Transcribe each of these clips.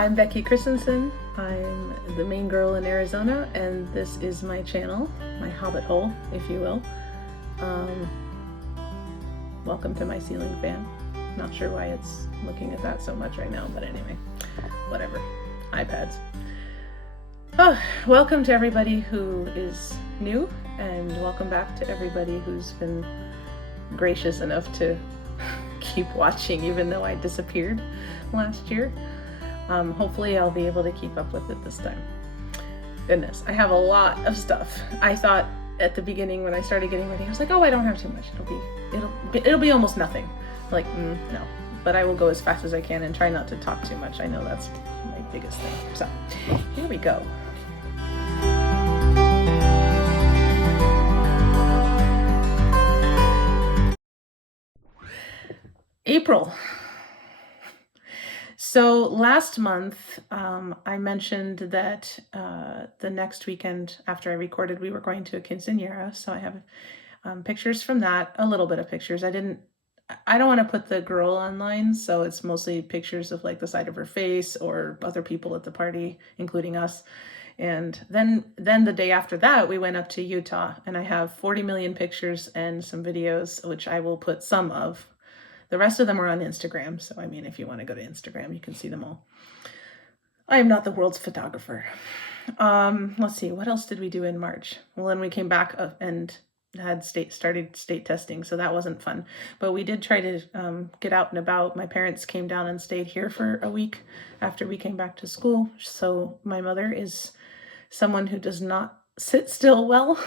I'm Becky Christensen. I'm the main girl in Arizona, and this is my channel, my hobbit hole, if you will. Welcome to my ceiling fan. Not sure why it's looking at that so much right now, but anyway, whatever. iPads. Oh, welcome to everybody who is new, and welcome back to everybody who's been gracious enough to keep watching even though I disappeared last year. Hopefully I'll be able to keep up with it this time. Goodness, I have a lot of stuff. I thought at the beginning when I started getting ready, I was like, oh, I don't have too much. It'll be almost nothing. Like, no. But I will go as fast as I can and try not to talk too much. I know that's my biggest thing. So, here we go. April. So last month, I mentioned that the next weekend after I recorded, we were going to a quinceañera. So I have pictures from that, a little bit of pictures. I don't want to put the girl online, so it's mostly pictures of like the side of her face or other people at the party, including us. And then the day after that, we went up to Utah, and I have 40 million pictures and some videos, which I will put some of. The rest of them are on Instagram. So, I mean, if you want to go to Instagram, you can see them all. I am not the world's photographer. Let's see. What else did we do in March? Well, then we came back and had started state testing. So that wasn't fun. But we did try to get out and about. My parents came down and stayed here for a week after we came back to school. So my mother is someone who does not sit still well.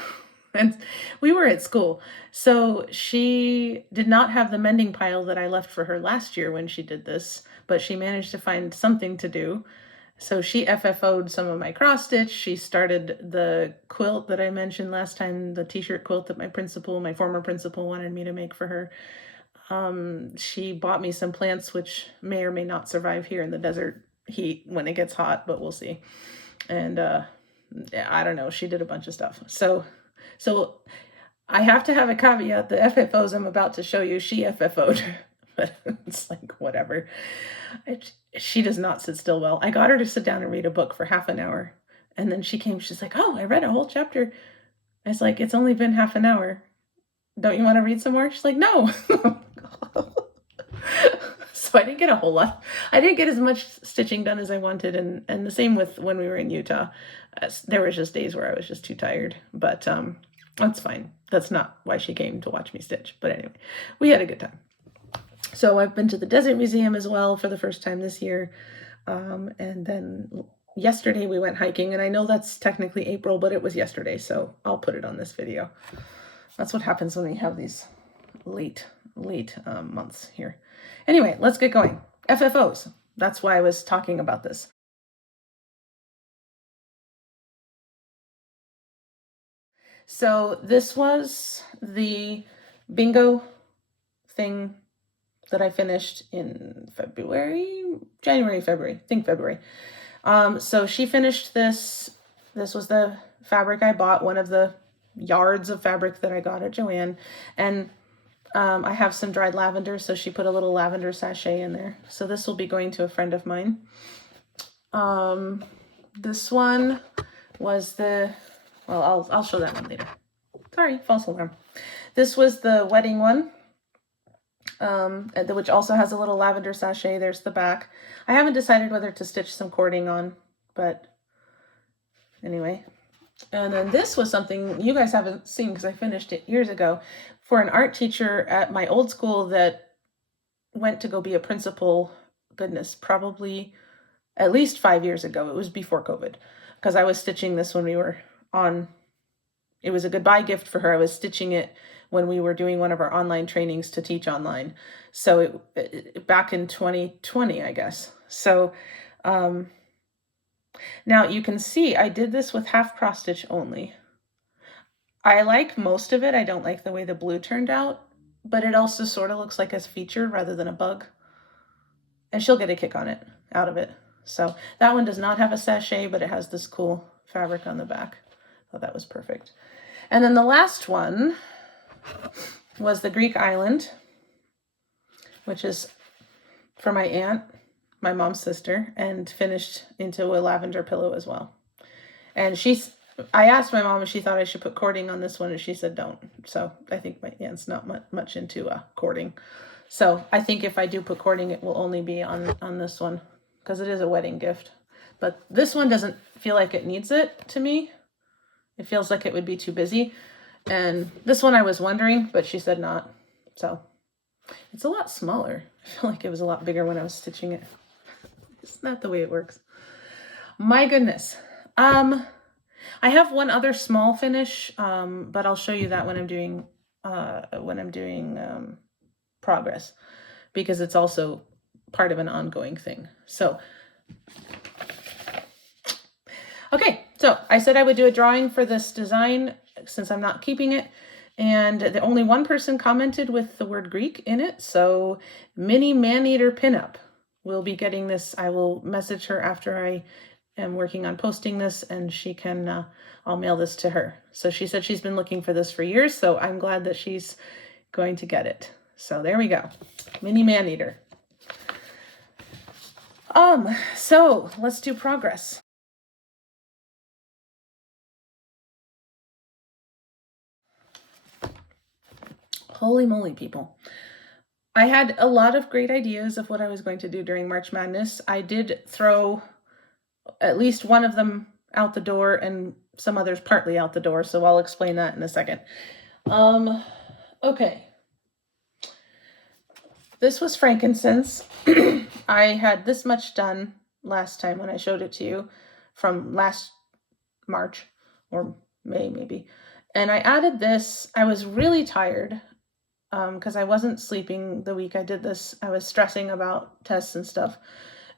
And we were at school. So she did not have the mending pile that I left for her last year when she did this, but she managed to find something to do. So she FFO'd some of my cross stitch. She started the quilt that I mentioned last time, the t-shirt quilt that my former principal wanted me to make for her. She bought me some plants, which may or may not survive here in the desert heat when it gets hot, but we'll see. And I don't know, she did a bunch of stuff. So I have to have a caveat. The FFOs I'm about to show you, she FFO'd, but it's like, whatever. She does not sit still well. I got her to sit down and read a book for half an hour. And then she came, she's like, oh, I read a whole chapter. I was like, it's only been half an hour. Don't you want to read some more? She's like, no. So I didn't get a whole lot. I didn't get as much stitching done as I wanted. And the same with when we were in Utah. There was just days where I was just too tired. But that's fine. That's not why she came to watch me stitch. But anyway, we had a good time. So I've been to the Desert Museum as well for the first time this year. And then yesterday we went hiking. And I know that's technically April, but it was yesterday. So I'll put it on this video. That's what happens when we have these late months here. Anyway, let's get going. FFOs. That's why I was talking about this. So this was the bingo thing that I finished in January, February. So she finished this. This was the fabric I bought, one of the yards of fabric that I got at Joann. And I have some dried lavender, so she put a little lavender sachet in there. So this will be going to a friend of mine. This one was well, I'll show that one later. Sorry, false alarm. This was the wedding one, which also has a little lavender sachet. There's the back. I haven't decided whether to stitch some cording on, but anyway. And then this was something you guys haven't seen because I finished it years ago for an art teacher at my old school that went to go be a principal, goodness, probably at least 5 years ago. It was before COVID because I was stitching this when we were on. It was a goodbye gift for her. I was stitching it when we were doing one of our online trainings to teach online. So back in 2020, I guess. So now you can see I did this with half cross stitch only. I like most of it. I don't like the way the blue turned out, but it also sort of looks like a feature rather than a bug. And she'll get a kick out of it. So that one does not have a sachet, but it has this cool fabric on the back. Oh, that was perfect. And then the last one was the Greek island, which is for my aunt, my mom's sister, and finished into a lavender pillow as well. And I asked my mom if she thought I should put cording on this one, and she said don't. So I think my aunt's not much into cording. So I think if I do put cording, it will only be on this one, because it is a wedding gift. But this one doesn't feel like it needs it to me. It feels like it would be too busy. And this one I was wondering, but she said not. So it's a lot smaller. I feel like it was a lot bigger when I was stitching it. It's not the way it works. My goodness. I have one other small finish, but I'll show you that when I'm doing progress, because it's also part of an ongoing thing. So, okay, so I said I would do a drawing for this design since I'm not keeping it, and the only one person commented with the word Greek in it, so Mini Maneater Pinup will be getting this. I will message her after I am working on posting this, and she can, I'll mail this to her. So she said she's been looking for this for years, so I'm glad that she's going to get it. So there we go, Mini Maneater. So let's do progress. Holy moly, people. I had a lot of great ideas of what I was going to do during March Madness. I did throw at least one of them out the door and some others partly out the door, so I'll explain that in a second. Okay. This was Frankincense. I had this much done last time when I showed it to you, from last March or May maybe. And I added this. I was really tired because I wasn't sleeping the week I did this. I was stressing about tests and stuff.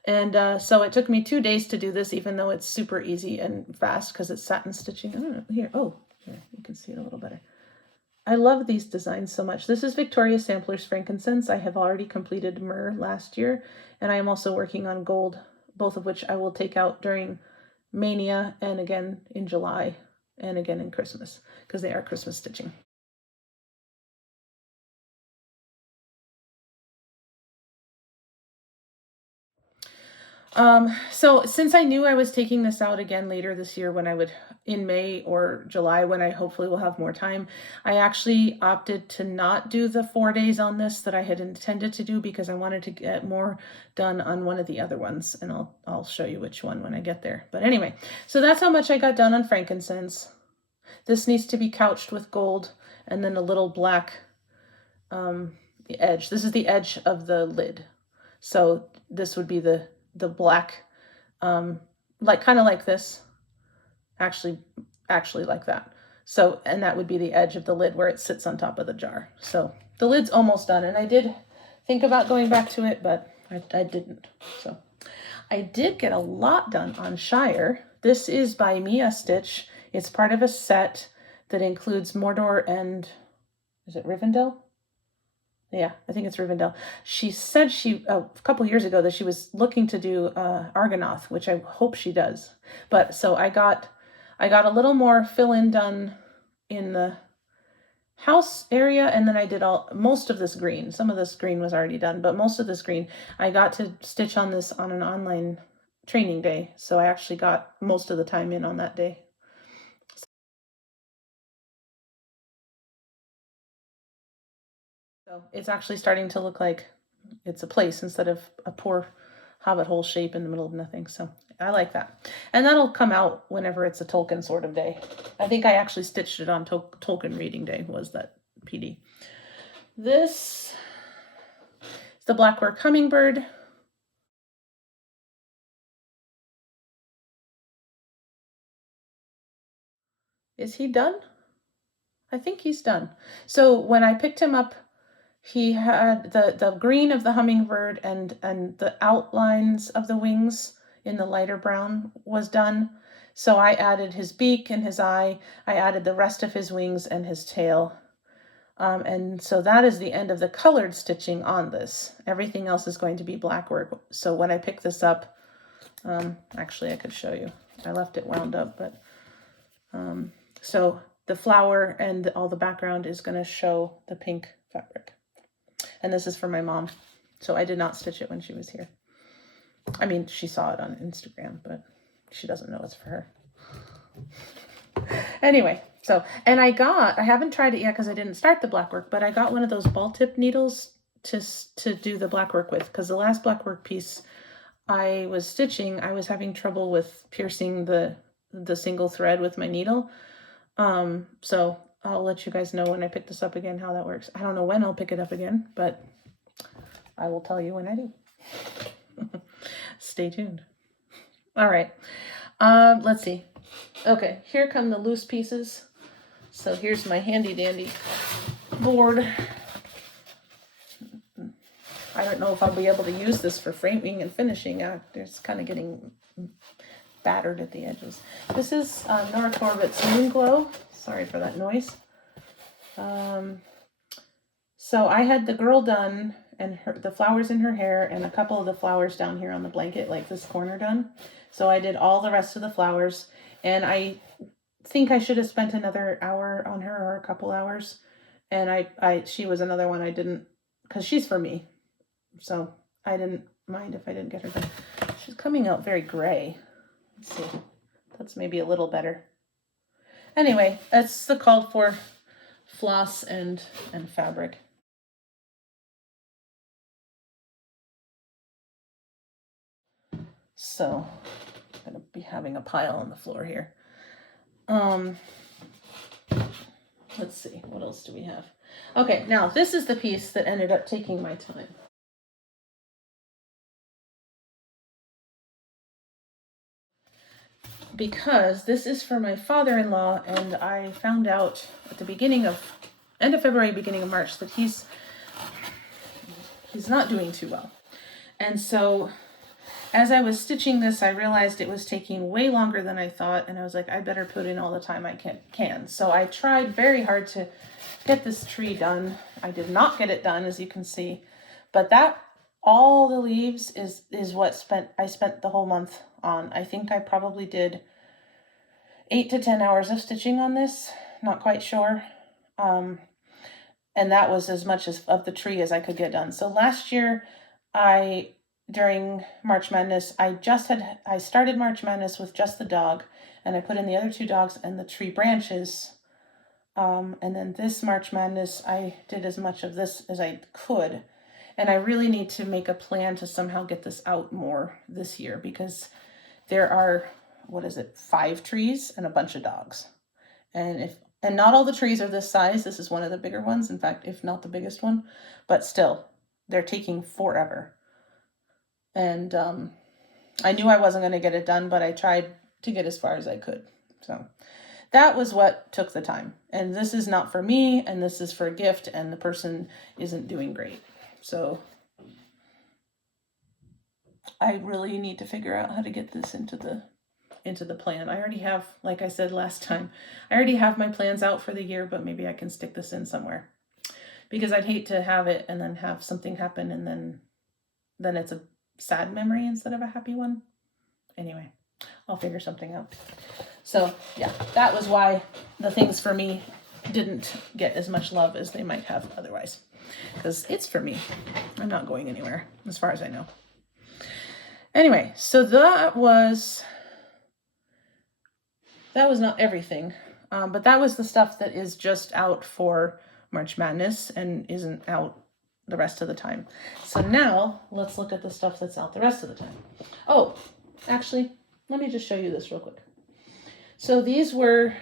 And so it took me 2 days to do this, even though it's super easy and fast because it's satin stitching. I don't know. Here. Oh, here. You can see it a little better. I love these designs so much. This is Victoria Sampler's Frankincense. I have already completed Myrrh last year, and I am also working on Gold, both of which I will take out during Mania and again in July and again in Christmas, because they are Christmas stitching. So since I knew I was taking this out again later this year, when I would, in May or July, when I hopefully will have more time, I actually opted to not do the 4 days on this that I had intended to do, because I wanted to get more done on one of the other ones, and I'll show you which one when I get there. But anyway, so that's how much I got done on Frankincense. This needs to be couched with gold and then a little black edge. This is the edge of the lid. So this would be the black, like kind of like this, actually like that. So, and that would be the edge of the lid where it sits on top of the jar. So the lid's almost done, and I did think about going back to it, but I didn't. So I did get a lot done on Shire. This is by Miya Stitch. It's part of a set that includes Mordor and, is it Rivendell? Yeah, I think it's Rivendell. She said a couple years ago that she was looking to do Argonath, which I hope she does. But so I got a little more fill-in done in the house area, and then I did most of this green. Some of this green was already done, but most of this green I got to stitch on this on an online training day. So I actually got most of the time in on that day. So it's actually starting to look like it's a place instead of a poor hobbit hole shape in the middle of nothing. So I like that. And that'll come out whenever it's a Tolkien sort of day. I think I actually stitched it on Tolkien reading day, was that PD. This is the Blackwork Hummingbird. Is he done? I think he's done. So when I picked him up, he had the green of the hummingbird and the outlines of the wings in the lighter brown was done. So I added his beak and his eye. I added the rest of his wings and his tail. And so that is the end of the colored stitching on this. Everything else is going to be blackwork. So when I pick this up, actually I could show you. I left it wound up, but so the flower and all the background is going to show the pink fabric. And this is for my mom. So I did not stitch it when she was here. I mean, she saw it on Instagram, but she doesn't know it's for her. Anyway, so, and I haven't tried it yet because I didn't start the blackwork, but I got one of those ball tip needles to do the blackwork with, because the last blackwork piece I was stitching, I was having trouble with piercing the single thread with my needle. So I'll let you guys know when I pick this up again how that works. I don't know when I'll pick it up again, but I will tell you when I do. Stay tuned. All right. Let's see. Okay, here come the loose pieces. So here's my handy dandy board. I don't know if I'll be able to use this for framing and finishing. It's kind of getting battered at the edges. This is Nora Corbett's Moon Glow. Sorry for that noise. So I had the girl done and the flowers in her hair and a couple of the flowers down here on the blanket, like this corner done. So I did all the rest of the flowers, and I think I should have spent another hour on her, or a couple hours. And she was another one I didn't, because she's for me. So I didn't mind if I didn't get her done. She's coming out very gray. Let's see. That's maybe a little better. Anyway, that's the called for floss and fabric. So I'm going to be having a pile on the floor here. Let's see, what else do we have? Okay, now this is the piece that ended up taking my time. Because this is for my father-in-law, and I found out at the end of February, beginning of March, that he's not doing too well. And so as I was stitching this, I realized it was taking way longer than I thought, and I was like, I better put in all the time I can. So I tried very hard to get this tree done. I did not get it done, as you can see, but all the leaves is what I spent the whole month on. I think I probably did 8 to 10 hours of stitching on this, not quite sure. And that was as much of the tree as I could get done. So last year, during March Madness, I started March Madness with just the dog, and I put in the other 2 dogs and the tree branches. And then this March Madness, I did as much of this as I could. And I really need to make a plan to somehow get this out more this year, because there are, 5 trees and a bunch of dogs. And not all the trees are this size. This is one of the bigger ones. In fact, if not the biggest one, but still, they're taking forever. And I knew I wasn't going to get it done, but I tried to get as far as I could. So that was what took the time. And this is not for me, and this is for a gift, and the person isn't doing great. So I really need to figure out how to get this into the plan. I already have, like I said last time, I already have my plans out for the year, but maybe I can stick this in somewhere, because I'd hate to have it and then have something happen and then it's a sad memory instead of a happy one. Anyway, I'll figure something out. So yeah, that was why the things for me didn't get as much love as they might have otherwise, because it's for me. I'm not going anywhere as far as I know. Anyway, so that was not everything, but that was the stuff that is just out for March Madness and isn't out the rest of the time. So now let's look at the stuff that's out the rest of the time. Oh, actually, let me just show you this real quick. So these were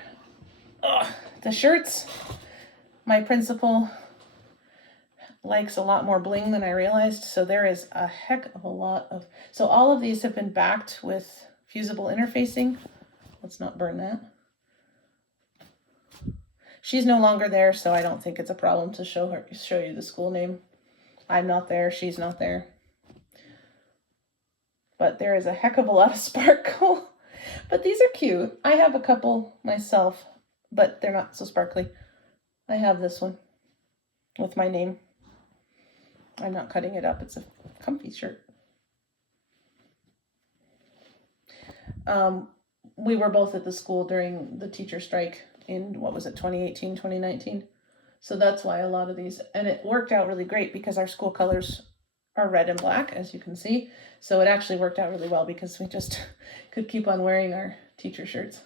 the shirts. My principal likes a lot more bling than I realized, so there is a heck of a lot of... So all of these have been backed with fusible interfacing. Let's not burn that. She's no longer there, so I don't think it's a problem to show you the school name. I'm not there, she's not there. But there is a heck of a lot of sparkle. But these are cute. I have a couple myself, but they're not so sparkly. I have this one with my name. I'm not cutting it up. It's a comfy shirt. We were both at the school during the teacher strike in, 2018, 2019. So that's why a lot of these, and it worked out really great because our school colors are red and black, as you can see. So it actually worked out really well because we just could keep on wearing our teacher shirts.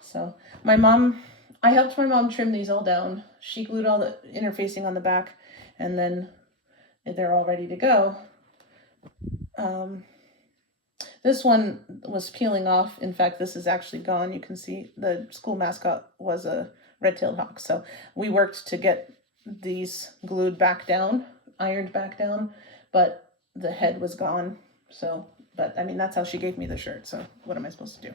So I helped my mom trim these all down. She glued all the interfacing on the back, and then they're all ready to go. This one was peeling off. In fact, this is actually gone. You can see the school mascot was a red-tailed hawk. So we worked to get these glued back down, ironed back down, but the head was gone. So, but I mean, that's how she gave me the shirt. So what am I supposed to do?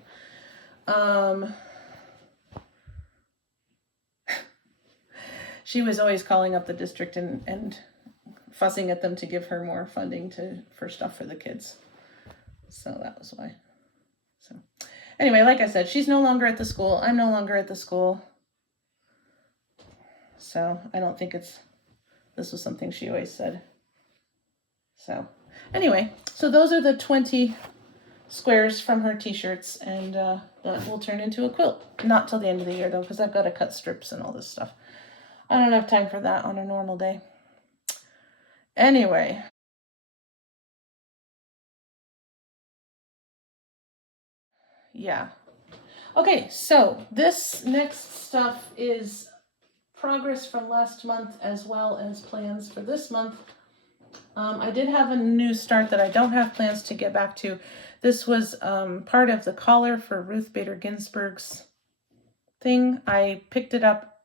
She was always calling up the district and fussing at them to give her more funding for stuff for the kids. So that was why. So anyway, like I said, she's no longer at the school. I'm no longer at the school. So I don't think this was something she always said. So anyway, so those are the 20 squares from her t-shirts, and that will turn into a quilt. Not till the end of the year though, because I've got to cut strips and all this stuff. I don't have time for that on a normal day. Anyway. Yeah. Okay, so this next stuff is progress from last month as well as plans for this month. I did have a new start that I don't have plans to get back to. This was part of the collar for Ruth Bader Ginsburg's thing. I picked it up.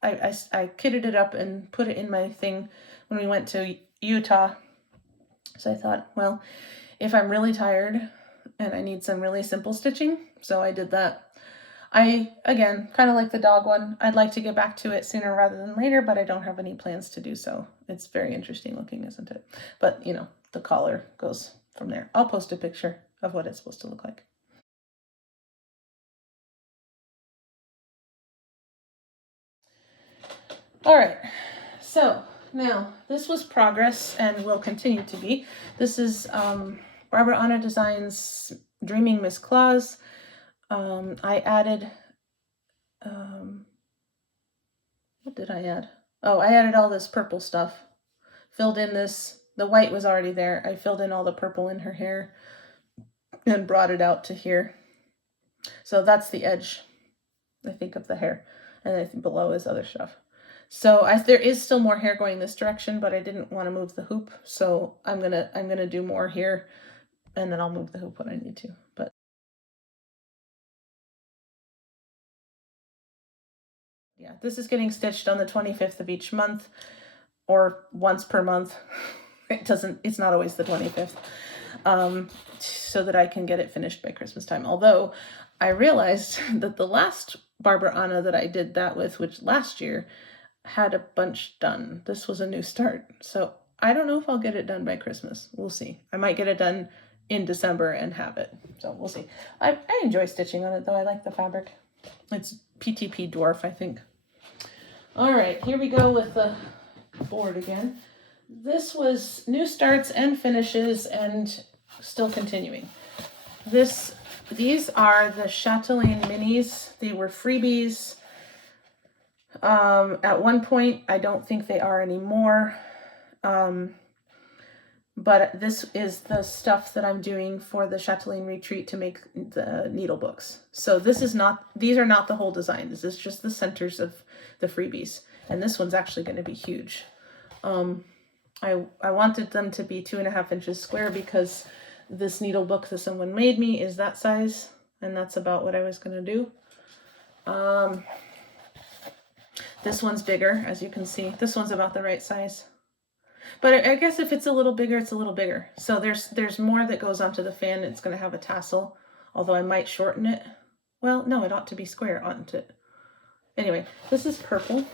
I kitted it up and put it in my thing when we went to Utah. So I thought, well, if I'm really tired and I need some really simple stitching, so I did that. Again, kind of like the dog one, I'd like to get back to it sooner rather than later, but I don't have any plans to do so. It's very interesting looking, isn't it? But, you know, the collar goes from there. I'll post a picture of what it's supposed to look like. All right, so now this was progress and will continue to be. This is Barbara Anna Designs Dreaming Miss Claus. I added, what did I add? Oh, I added all this purple stuff. Filled in this, the white was already there. I filled in all the purple in her hair and brought it out to here. So that's the edge, I think, of the hair. And then below is other stuff. So there is still more hair going this direction, but I didn't want to move the hoop. So I'm gonna do more here, and then I'll move the hoop when I need to. But yeah, this is getting stitched on the 25th of each month, or once per month. It's not always the 25th, so that I can get it finished by Christmas time. Although I realized that the last Barbara Anna that I did that with, which last year, had a bunch done. This was a new start. So I don't know if I'll get it done by Christmas. We'll see. I might get it done in December and have it. So we'll see. I enjoy stitching on it though. I like the fabric. It's PTP Dwarf, I think. All right, here we go with the board again. This was new starts and finishes and still continuing. These are the Chatelaine minis. They were freebies. At one point, I don't think they are anymore. But this is the stuff that I'm doing for the Chatelaine retreat to make the needle books. So these are not the whole design. This is just the centers of the freebies. And this one's actually going to be huge. I wanted them to be 2.5 inches square because this needle book that someone made me is that size. And that's about what I was going to do. This one's bigger, as you can see. This one's about the right size. But I guess if it's a little bigger, it's a little bigger. So there's more that goes onto the fan. It's going to have a tassel, although I might shorten it. Well, no, it ought to be square, oughtn't it? Anyway, this is purple.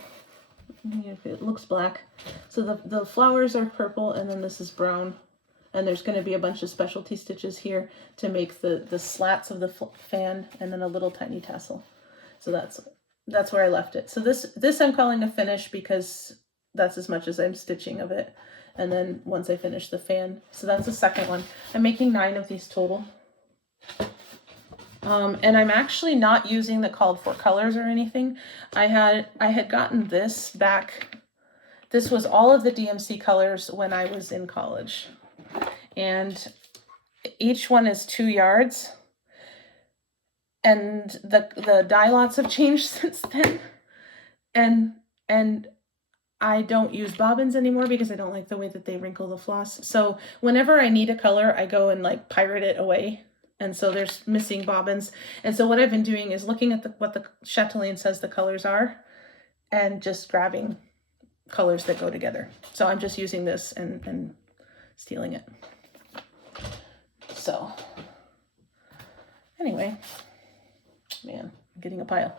It looks black. So the flowers are purple, and then this is brown. And there's going to be a bunch of specialty stitches here to make the slats of the fan, and then a little tiny tassel. So that's where I left it. So this I'm calling a finish because that's as much as I'm stitching of it. And then once I finish the fan, so that's the second one. I'm making 9 of these total. And I'm actually not using the called for colors or anything. I had gotten this back This was all of the DMC colors when I was in college. And each one is 2 yards. And the dye lots have changed since then. And I don't use bobbins anymore because I don't like the way that they wrinkle the floss. So whenever I need a color, I go and like pirate it away. And so there's missing bobbins. And so what I've been doing is looking at what the Chatelaine says the colors are and just grabbing colors that go together. So I'm just using this and stealing it. So anyway, man, I'm getting a pile.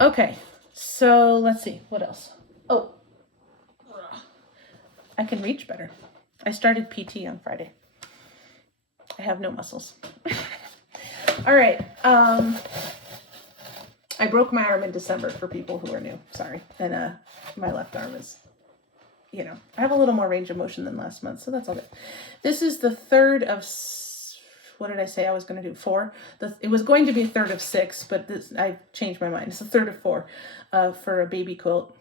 Okay, so let's see, what else? Oh, I can reach better. I started PT on Friday. I have no muscles. All right. I broke my arm in December for people who are new. Sorry. And my left arm is, I have a little more range of motion than last month, so that's all good. This is the third of, what did I say I was going to do? 4? It was going to be a third of 6, but I changed my mind. It's a third of 4 for a baby quilt.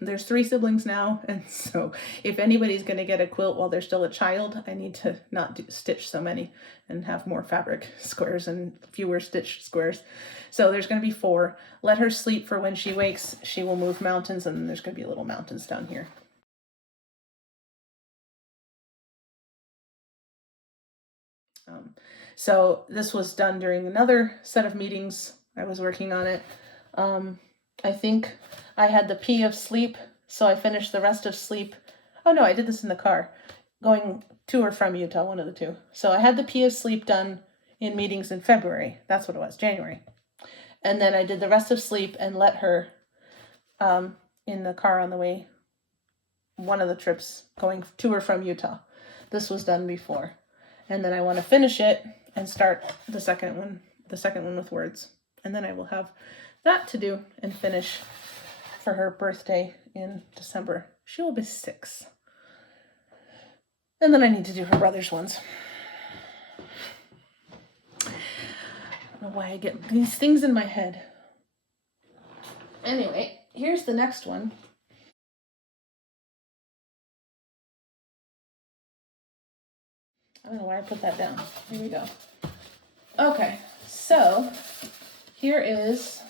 There's 3 siblings now, and so if anybody's going to get a quilt while they're still a child, I need to not stitch so many and have more fabric squares and fewer stitch squares. So there's going to be 4. Let her sleep for when she wakes. She will move mountains, and then there's going to be little mountains down here. So this was done during another set of meetings. I was working on it. I think I had the P of sleep, so I finished the rest of sleep. Oh no, I did this in the car, going to or from Utah, one of the two. So I had the P of sleep done in meetings in February. That's what it was, January. And then I did the rest of sleep and let her in the car on the way, one of the trips going to or from Utah. This was done before. And then I want to finish it and start the second one with words. And then I will have that to do and finish for her birthday in December. She will be 6. And then I need to do her brother's ones. I don't know why I get these things in my head. Anyway, here's the next one. I don't know why I put that down. Here we go. Okay, so here is...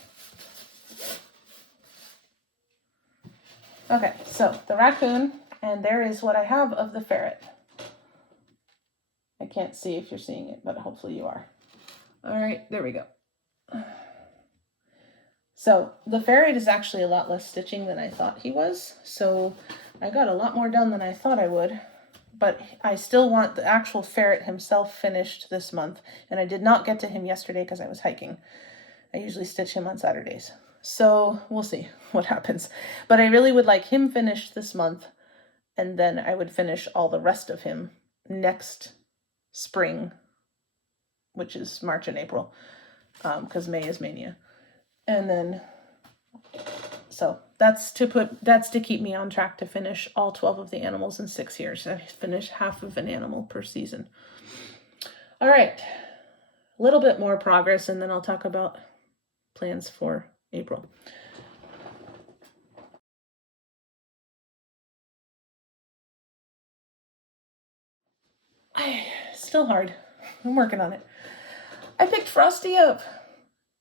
Okay, so the raccoon, and there is what I have of the ferret. I can't see if you're seeing it, but hopefully you are. All right, there we go. So the ferret is actually a lot less stitching than I thought he was. So I got a lot more done than I thought I would, but I still want the actual ferret himself finished this month. And I did not get to him yesterday because I was hiking. I usually stitch him on Saturdays. So we'll see what happens. But I really would like him finished this month. And then I would finish all the rest of him next spring, which is March and April, because May is Mania. And then, so that's to keep me on track to finish all 12 of the animals in 6 years. I finish half of an animal per season. All right, a little bit more progress, and then I'll talk about plans for April. Still hard. I'm working on it. I picked Frosty up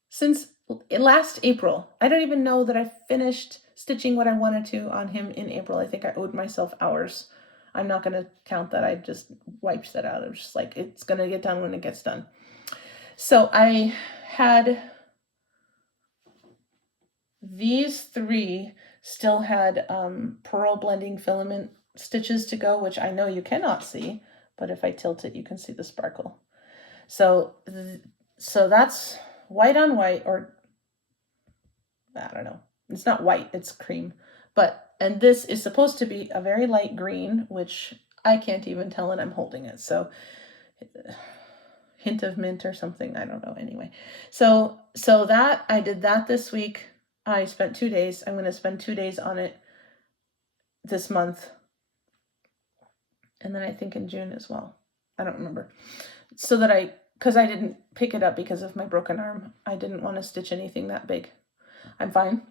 since last April. I don't even know that I finished stitching what I wanted to on him in April. I think I owed myself hours. I'm not going to count that. I just wiped that out. I was just like, it's going to get done when it gets done. So I had these 3 still had pearl blending filament stitches to go, which I know you cannot see, but if I tilt it, you can see the sparkle. So that's white on white, or I don't know. It's not white, it's cream. And this is supposed to be a very light green, which I can't even tell, and I'm holding it. So hint of mint or something, I don't know. Anyway, so that I did that this week. I spent 2 days. I'm going to spend 2 days on it this month. And then I think in June as well. I don't remember. So that because I didn't pick it up because of my broken arm. I didn't want to stitch anything that big. I'm fine.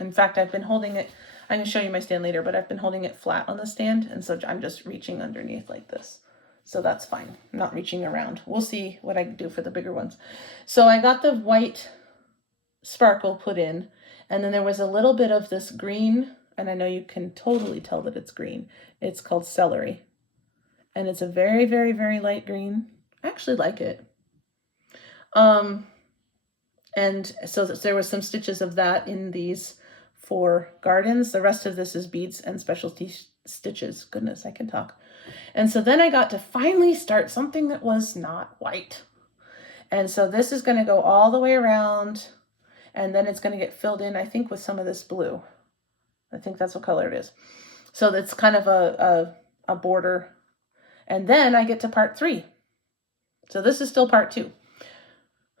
In fact, I've been holding it. I'm going to show you my stand later, but I've been holding it flat on the stand, and so I'm just reaching underneath like this. So that's fine. I'm not reaching around. We'll see what I can do for the bigger ones. So I got the white sparkle put in, and then there was a little bit of this green, and I know you can totally tell that it's green. It's called celery, and it's a very, very, very light green. I actually like it. And so there was some stitches of that in these 4 gardens. The rest of this is beads and specialty stitches. Goodness, I can talk. And so then I got to finally start something that was not white. And so this is going to go all the way around, and then it's going to get filled in, I think, with some of this blue. I think that's what color it is. So that's kind of a border. And then I get to part 3. So this is still part 2.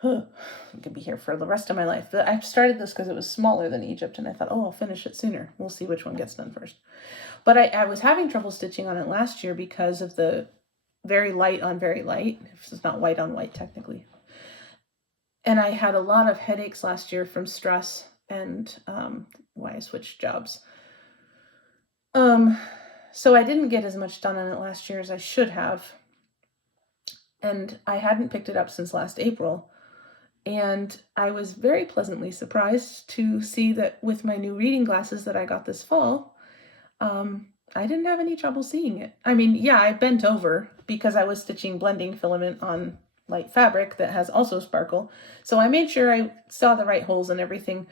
I could be here for the rest of my life. I started this because it was smaller than Egypt, and I thought, oh, I'll finish it sooner. We'll see which one gets done first. But I was having trouble stitching on it last year because of the very light on very light. It's not white on white, technically. And I had a lot of headaches last year from stress and why I switched jobs. So I didn't get as much done on it last year as I should have. And I hadn't picked it up since last April. And I was very pleasantly surprised to see that with my new reading glasses that I got this fall, I didn't have any trouble seeing it. I mean, yeah, I bent over because I was stitching blending filament on light fabric that has also sparkle. So I made sure I saw the right holes and everything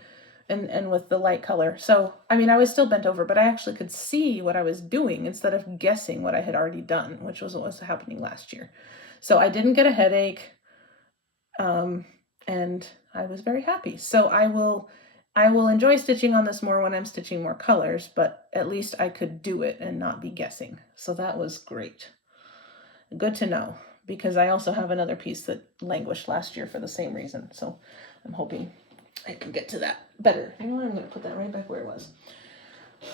and with the light color. So, I mean, I was still bent over, but I actually could see what I was doing instead of guessing what I had already done, which was what was happening last year. So I didn't get a headache, and I was very happy. So I will enjoy stitching on this more when I'm stitching more colors, but at least I could do it and not be guessing. So that was great. Good to know, because I also have another piece that languished last year for the same reason. So I'm hoping I can get to that better. You know what? I'm going to put that right back where it was.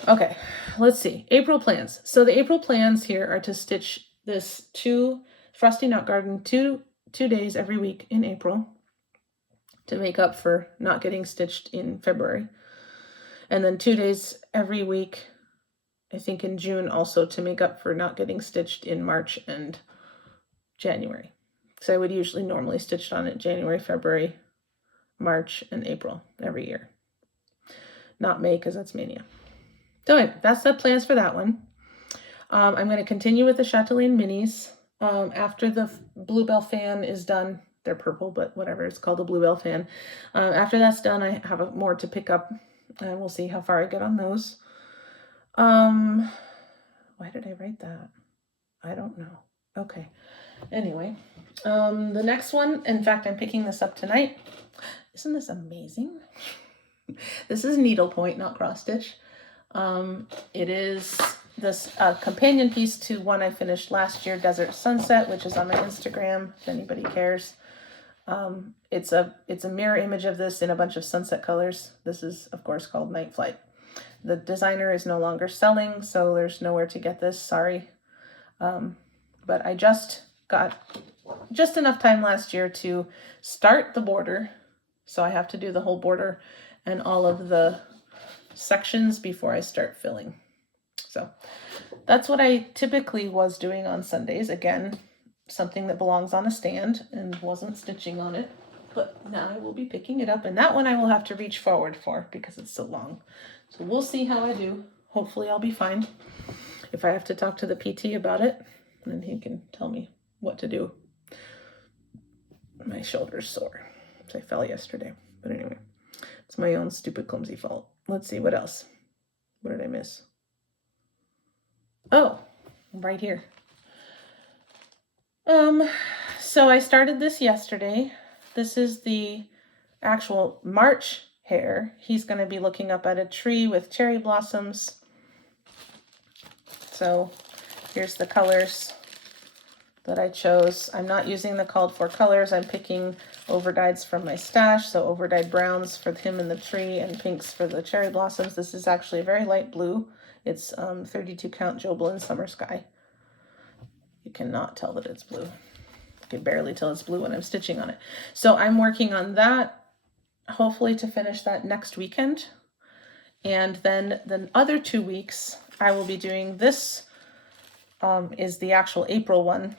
Okay, let's see. April plans. So the April plans here are to stitch this 2 Frosty Knotgarden 2 days every week in April to make up for not getting stitched in February. And then 2 days every week, I think in June also, to make up for not getting stitched in March and January. So I would usually normally stitch on it January, February, March, and April every year. Not May, because that's mania. So that's the plans for that one. I'm going to continue with the Chatelaine minis. After the Bluebell fan is done, they're purple, but whatever, it's called a Bluebell fan. After that's done, I have more to pick up, and we'll see how far I get on those. Why did I write that? I don't know. Okay. Anyway, the next one, in fact, I'm picking this up tonight. Isn't this amazing? This is needlepoint, not cross stitch. It is this companion piece to one I finished last year, Desert Sunset, which is on my Instagram, if anybody cares. It's a mirror image of this in a bunch of sunset colors. This is, of course, called Night Flight. The designer is no longer selling, so there's nowhere to get this. Sorry. But I just got just enough time last year to start the border. So I have to do the whole border and all of the sections before I start filling. So that's what I typically was doing on Sundays. Again, something that belongs on a stand and wasn't stitching on it. But now I will be picking it up, and that one I will have to reach forward for because it's so long. So we'll see how I do. Hopefully I'll be fine. If I have to talk to the PT about it, then he can tell me what to do. My shoulder's sore. So I fell yesterday. But anyway, it's my own stupid clumsy fault. Let's see, what else? What did I miss? Oh, right here. So I started this yesterday. This is the actual March hare. He's going to be looking up at a tree with cherry blossoms. So here's the colors that I chose. I'm not using the called for colors. I'm picking overdyeds from my stash. So overdyed browns for him in the tree and pinks for the cherry blossoms. This is actually a very light blue. It's 32 count Joblin Summer Sky. You cannot tell that it's blue. You can barely tell it's blue when I'm stitching on it. So I'm working on that, hopefully to finish that next weekend. And then the other 2 weeks, I will be doing this, is the actual April one,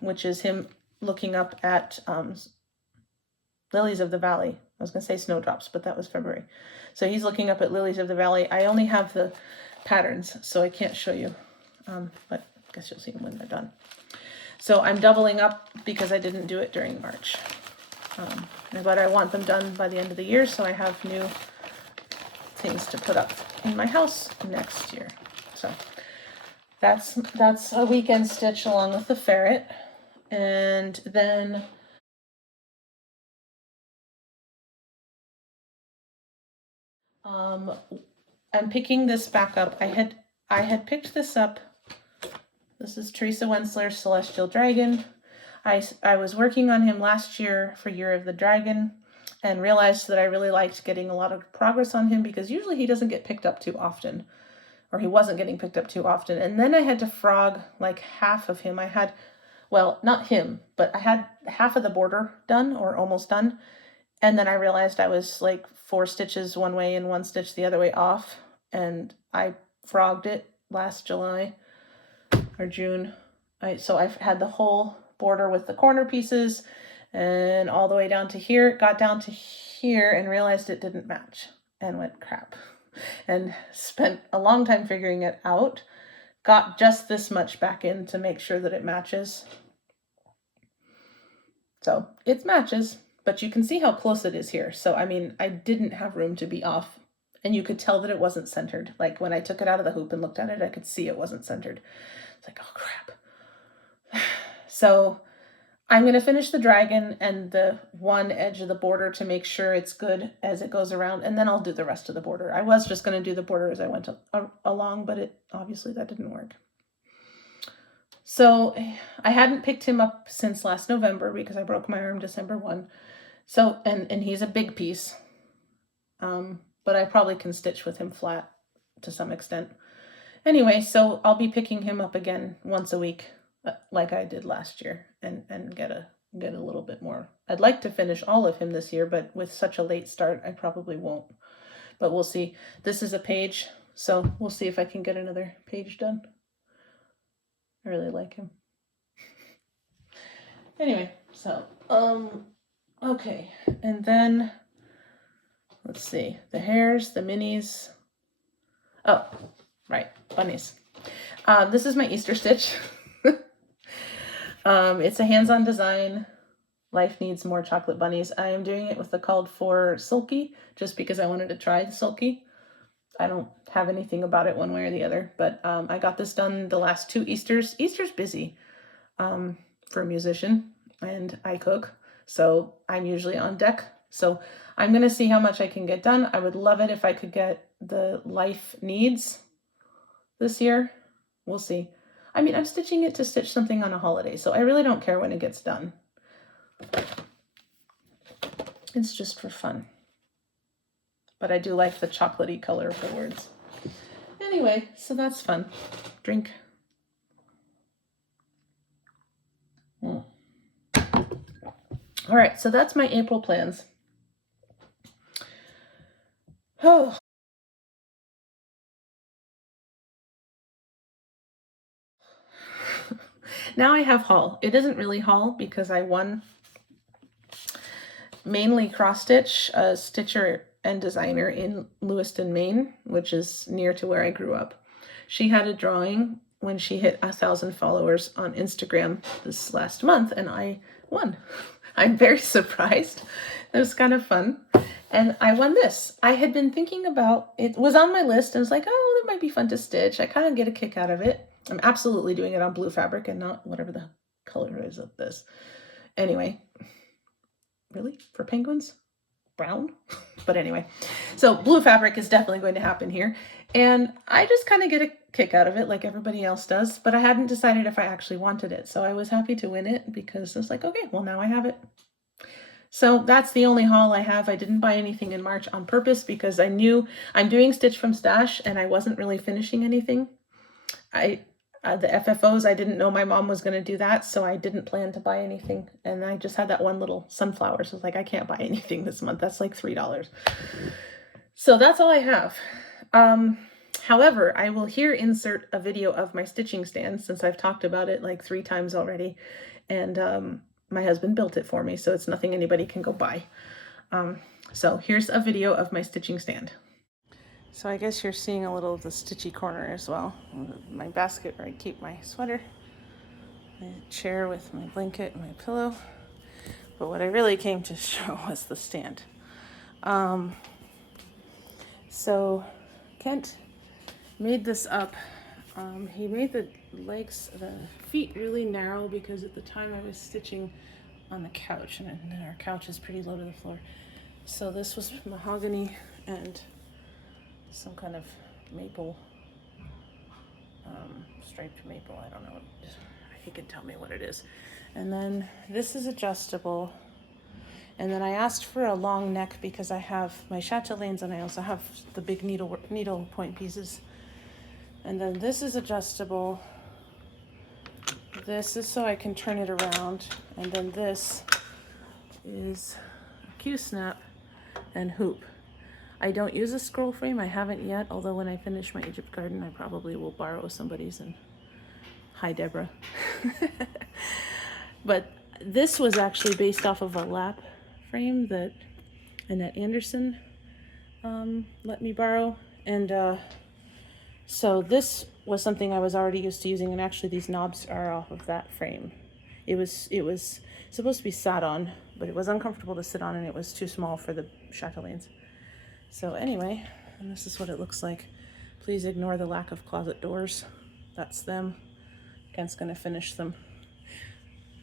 which is him looking up at lilies of the valley. I was going to say snowdrops, but that was February. So he's looking up at lilies of the valley. I only have the patterns, so I can't show you, but I guess you'll see them when they're done. So I'm doubling up because I didn't do it during March. But I want them done by the end of the year, so I have new things to put up in my house next year. So that's a weekend stitch along with the ferret. And then I'm picking this back up. I had picked this up. This is Teresa Wentzler's Celestial Dragon. I was working on him last year for Year of the Dragon and realized that I really liked getting a lot of progress on him because usually he doesn't get picked up too often, or he wasn't getting picked up too often. And then I had to frog like half of him. I had, well, not him, but I had half of the border done or almost done. And then I realized I was like 4 stitches one way and 1 stitch the other way off. And I frogged it last July or June. So I've had the whole border with the corner pieces and all the way down to here. Got down to here and realized it didn't match and went crap. And spent a long time figuring it out. Got just this much back in to make sure that it matches. So it matches, but you can see how close it is here. So, I mean, I didn't have room to be off. And you could tell that it wasn't centered. Like when I took it out of the hoop and looked at it, I could see it wasn't centered. It's like, oh crap. So I'm going to finish the dragon and the one edge of the border to make sure it's good as it goes around. And then I'll do the rest of the border. I was just going to do the border as I went along, but obviously that didn't work. So I hadn't picked him up since last November because I broke my arm December 1. So, and he's a big piece. But I probably can stitch with him flat to some extent. Anyway, so I'll be picking him up again once a week, like I did last year, and get a little bit more. I'd like to finish all of him this year, but with such a late start, I probably won't. But we'll see. This is a page, so we'll see if I can get another page done. I really like him. Anyway, so, okay, and then let's see, the hares, the minis. Oh, right, bunnies. This is my Easter stitch. It's a hands-on design. Life needs more chocolate bunnies. I am doing it with the called for sulky, just because I wanted to try the sulky. I don't have anything about it one way or the other, but I got this done the last 2 Easters. Easter's busy for a musician, and I cook, so I'm usually on deck. So I'm going to see how much I can get done. I would love it if I could get the life needs this year. We'll see. I mean, I'm stitching it to stitch something on a holiday, so I really don't care when it gets done. It's just for fun. But I do like the chocolatey color of the words. Anyway, so that's fun. Drink. All right, so that's my April plans. Oh. Now I have haul. It isn't really haul because I won mainly cross stitch, a stitcher and designer in Lewiston, Maine, which is near to where I grew up. She had a drawing when she hit 1,000 followers on Instagram this last month, and I won. I'm very surprised. It was kind of fun. And I won this. I had been thinking about, it was on my list and was like, oh, that might be fun to stitch. I kind of get a kick out of it. I'm absolutely doing it on blue fabric and not whatever the color is of this. Anyway, really? For penguins? Brown? But anyway, so blue fabric is definitely going to happen here. And I just kind of get a kick out of it like everybody else does, but I hadn't decided if I actually wanted it. So I was happy to win it because I was like, okay, well now I have it. So that's the only haul I have. I didn't buy anything in March on purpose because I knew I'm doing Stitch from Stash and I wasn't really finishing anything. The FFOs, I didn't know my mom was going to do that, so I didn't plan to buy anything. And I just had that one little sunflower, so I was like, I can't buy anything this month. That's like $3. So that's all I have. However, I will here insert a video of my stitching stand, since I've talked about it like 3 times already. And my husband built it for me, so it's nothing anybody can go buy. So here's a video of my stitching stand. So I guess you're seeing a little of the stitchy corner as well. My basket where I keep my sweater, my chair with my blanket and my pillow. But what I really came to show was the stand. So Kent made this up. He made the legs, the feet really narrow because at the time I was stitching on the couch, and our couch is pretty low to the floor. So this was mahogany and some kind of maple, striped maple. I don't know. He can tell me what it is. And then this is adjustable. And then I asked for a long neck because I have my chatelaines and I also have the big needle point pieces. And then this is adjustable. This is so I can turn it around. And then this is a Q-snap and hoop. I don't use a scroll frame. I haven't yet, although when I finish my Egypt garden, I probably will borrow somebody's. And hi, Deborah. But this was actually based off of a lap frame that Annette Anderson let me borrow. And so this was something I was already used to using, and actually these knobs are off of that frame. It was supposed to be sat on, but it was uncomfortable to sit on, and it was too small for the chatelaines. So anyway, and this is what it looks like. Please ignore the lack of closet doors. That's them. Kent's gonna finish them.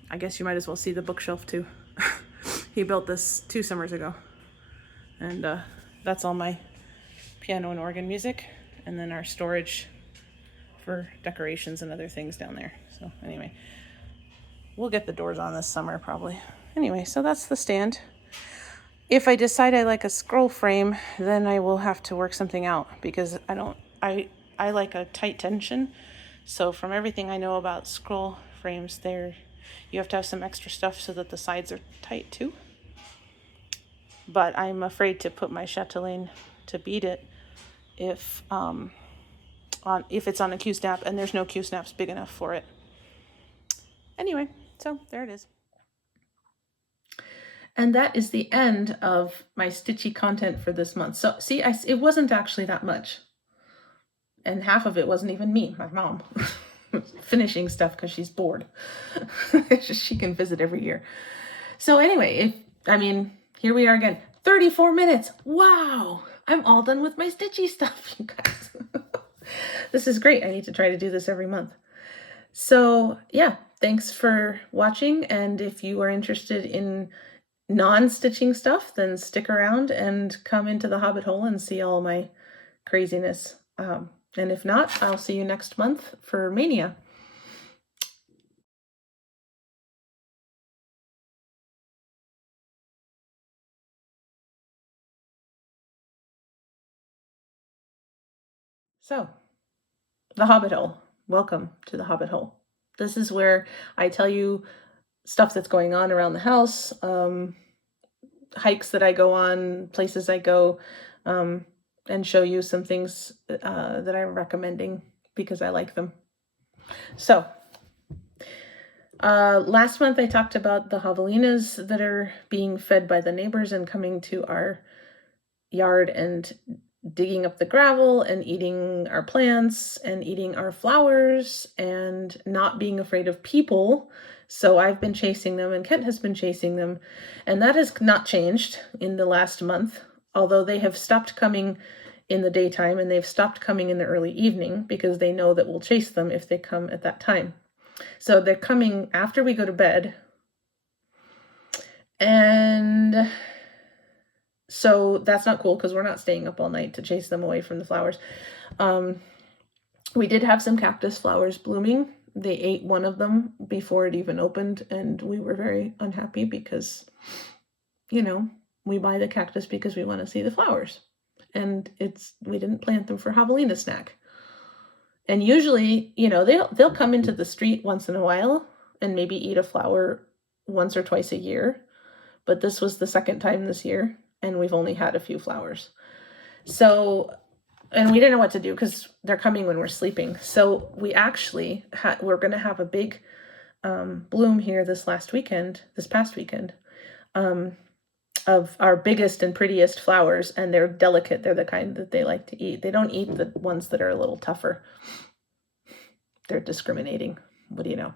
I guess you might as well see the bookshelf too. He built this 2 summers ago. And that's all my piano and organ music. And then our storage for decorations and other things down there. So anyway, we'll get the doors on this summer probably. Anyway, so that's the stand. If I decide I like a scroll frame, then I will have to work something out, because I like a tight tension. So from everything I know about scroll frames, you have to have some extra stuff so that the sides are tight too. But I'm afraid to put my chatelaine to beat it if it's on a Q-snap, and there's no Q-snaps big enough for it. Anyway, so there it is. And that is the end of my stitchy content for this month. So see, it wasn't actually that much. And half of it wasn't even me, my mom. Finishing stuff because she's bored. She can visit every year. So anyway, here we are again. 34 minutes. Wow. I'm all done with my stitchy stuff, you guys. This is great. I need to try to do this every month. So yeah, thanks for watching. And if you are interested in non-stitching stuff, then stick around and come into the Hobbit hole and see all my craziness. And if not, I'll see you next month for Mania. So, the Hobbit hole. Welcome to the Hobbit hole. This is where I tell you stuff that's going on around the house, hikes that I go on, places I go, and show you some things that I'm recommending because I like them. So, last month I talked about the javelinas that are being fed by the neighbors and coming to our yard and digging up the gravel and eating our plants and eating our flowers and not being afraid of people. So I've been chasing them, and Kent has been chasing them, and that has not changed in the last month, although they have stopped coming in the daytime and they've stopped coming in the early evening because they know that we'll chase them if they come at that time. So they're coming after we go to bed. And so that's not cool because we're not staying up all night to chase them away from the flowers. We did have some cactus flowers blooming. They ate one of them before it even opened, and we were very unhappy because, we buy the cactus because we want to see the flowers. And we didn't plant them for javelina snack. And usually, they'll come into the street once in a while and maybe eat a flower once or twice a year. But this was the second time this year, and we've only had a few flowers. So, and we didn't know what to do because they're coming when we're sleeping. So we actually we're going to have a big bloom here this past weekend, of our biggest and prettiest flowers, and they're delicate. They're the kind that they like to eat. They don't eat the ones that are a little tougher. They're discriminating. What do you know?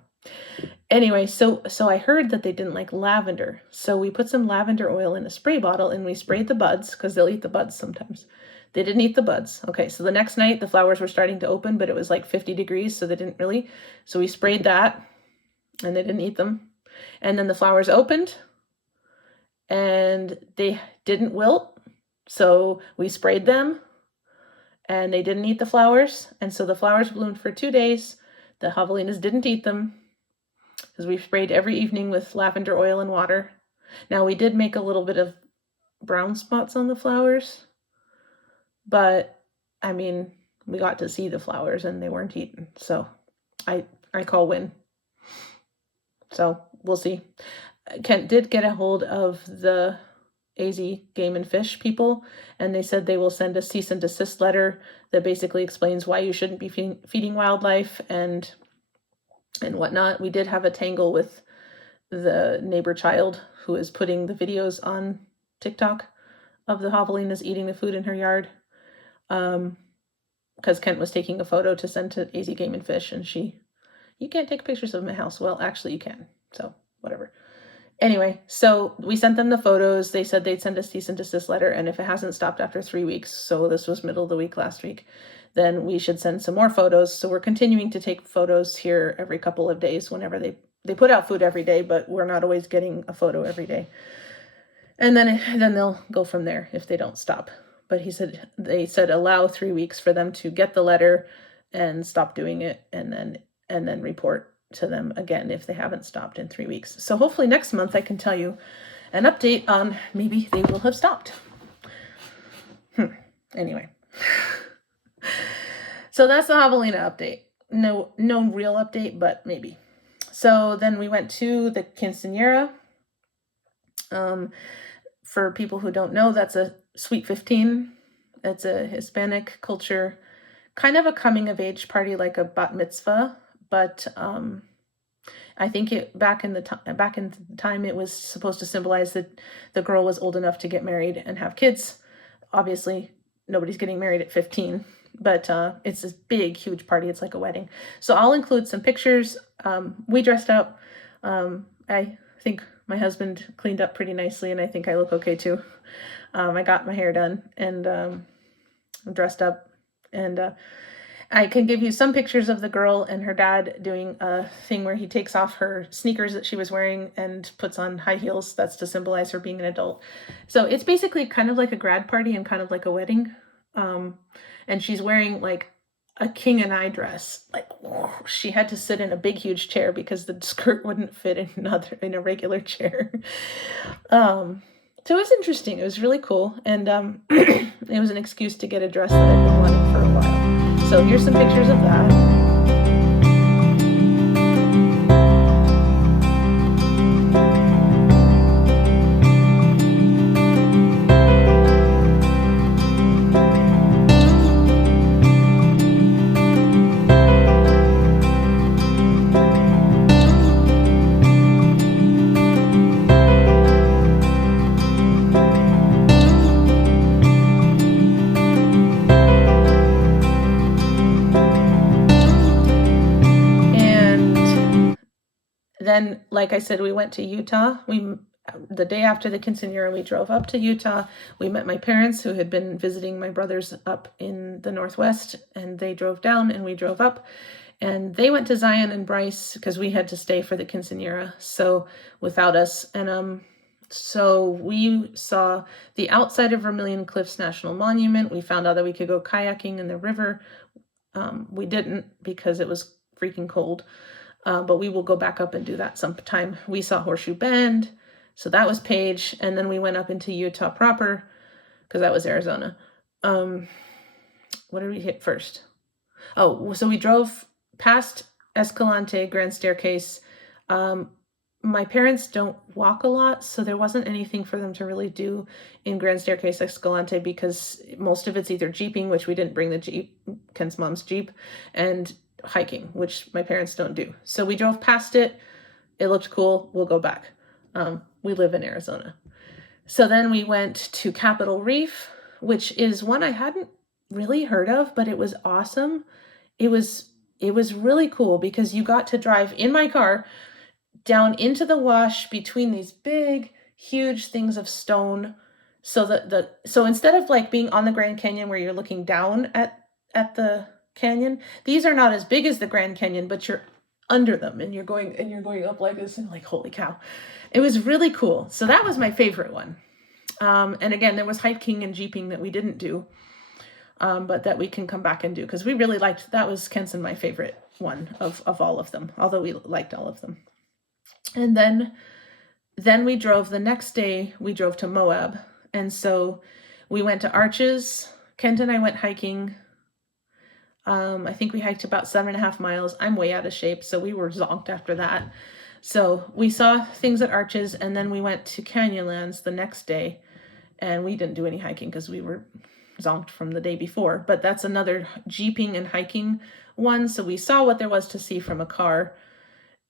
Anyway, so I heard that they didn't like lavender. So we put some lavender oil in a spray bottle and we sprayed the buds because they'll eat the buds sometimes. They didn't eat the buds. Okay, so the next night the flowers were starting to open, but it was like 50 degrees, so they didn't really. So we sprayed that and they didn't eat them. And then the flowers opened and they didn't wilt. So we sprayed them and they didn't eat the flowers. And so the flowers bloomed for 2 days. The javelinas didn't eat them because we sprayed every evening with lavender oil and water. Now we did make a little bit of brown spots on the flowers, but I mean, we got to see the flowers and they weren't eaten. So I call win. So we'll see. Kent did get a hold of the AZ Game and Fish people, and they said they will send a cease and desist letter that basically explains why you shouldn't be feeding wildlife and whatnot. We did have a tangle with the neighbor child who is putting the videos on TikTok of the javelinas eating the food in her yard, because Kent was taking a photo to send to AZ Game and Fish, and you can't take pictures of my house. Well, actually you can, so whatever. Anyway, so we sent them the photos. They said they'd send a cease and desist letter, and if it hasn't stopped after 3 weeks, so this was middle of the week last week, then we should send some more photos. So we're continuing to take photos here every couple of days whenever they put out food every day, but we're not always getting a photo every day. And then they'll go from there if they don't stop. But they said allow 3 weeks for them to get the letter and stop doing it, and then report to them again if they haven't stopped in 3 weeks. So hopefully next month I can tell you an update on maybe they will have stopped. Anyway. So that's the javelina update. No real update, but maybe. So then we went to the quinceañera. For people who don't know, that's a Sweet 15. It's a Hispanic culture, kind of a coming of age party like a bat mitzvah, but I think back in the time it was supposed to symbolize that the girl was old enough to get married and have kids. Obviously, nobody's getting married at 15, but it's this big, huge party. It's like a wedding. So I'll include some pictures. We dressed up. I think my husband cleaned up pretty nicely, and I think I look okay too. I got my hair done, and I'm dressed up, and I can give you some pictures of the girl and her dad doing a thing where he takes off her sneakers that she was wearing and puts on high heels. That's to symbolize her being an adult. So it's basically kind of like a grad party and kind of like a wedding. And she's wearing like a king and I dress. Like, whoa, she had to sit in a big, huge chair because the skirt wouldn't fit in a regular chair. So it was interesting. It was really cool. And it was an excuse to get a dress that I've been wanting for a while. So here's some pictures of that. Then, like I said, we went to Utah. The day after the quinceañera, we drove up to Utah. We met my parents who had been visiting my brothers up in the Northwest, and they drove down and we drove up. And they went to Zion and Bryce because we had to stay for the quinceañera, so without us. And so we saw the outside of Vermilion Cliffs National Monument. We found out that we could go kayaking in the river. We didn't because it was freaking cold. But we will go back up and do that sometime. We saw Horseshoe Bend, so that was Page, and then we went up into Utah proper, because that was Arizona. What did we hit first? Oh, so we drove past Escalante, Grand Staircase. my parents don't walk a lot, so there wasn't anything for them to really do in Grand Staircase Escalante because most of it's either jeeping, which we didn't bring the Jeep, Ken's mom's Jeep, and hiking, which my parents don't do. So we drove past it. It looked cool. We'll go back. We live in Arizona. So then we went to Capitol Reef, which is one I hadn't really heard of, but it was awesome. It was really cool because you got to drive in my car down into the wash between these big, huge things of stone. So instead of like being on the Grand Canyon where you're looking down at the canyon, these are not as big as the Grand Canyon, but you're under them and you're going up like this and like, holy cow. It was really cool. So that was my favorite one. And again, there was hiking and jeeping that we didn't do, but that we can come back and do because we really liked, that was Ken's and my favorite one of all of them, although we liked all of them. And then we drove the next day, we drove to Moab. And so we went to Arches. Kent and I went hiking. I think we hiked about 7.5 miles. I'm way out of shape, so we were zonked after that. So we saw things at Arches, and then we went to Canyonlands the next day. And we didn't do any hiking because we were zonked from the day before. But that's another jeeping and hiking one. So we saw what there was to see from a car.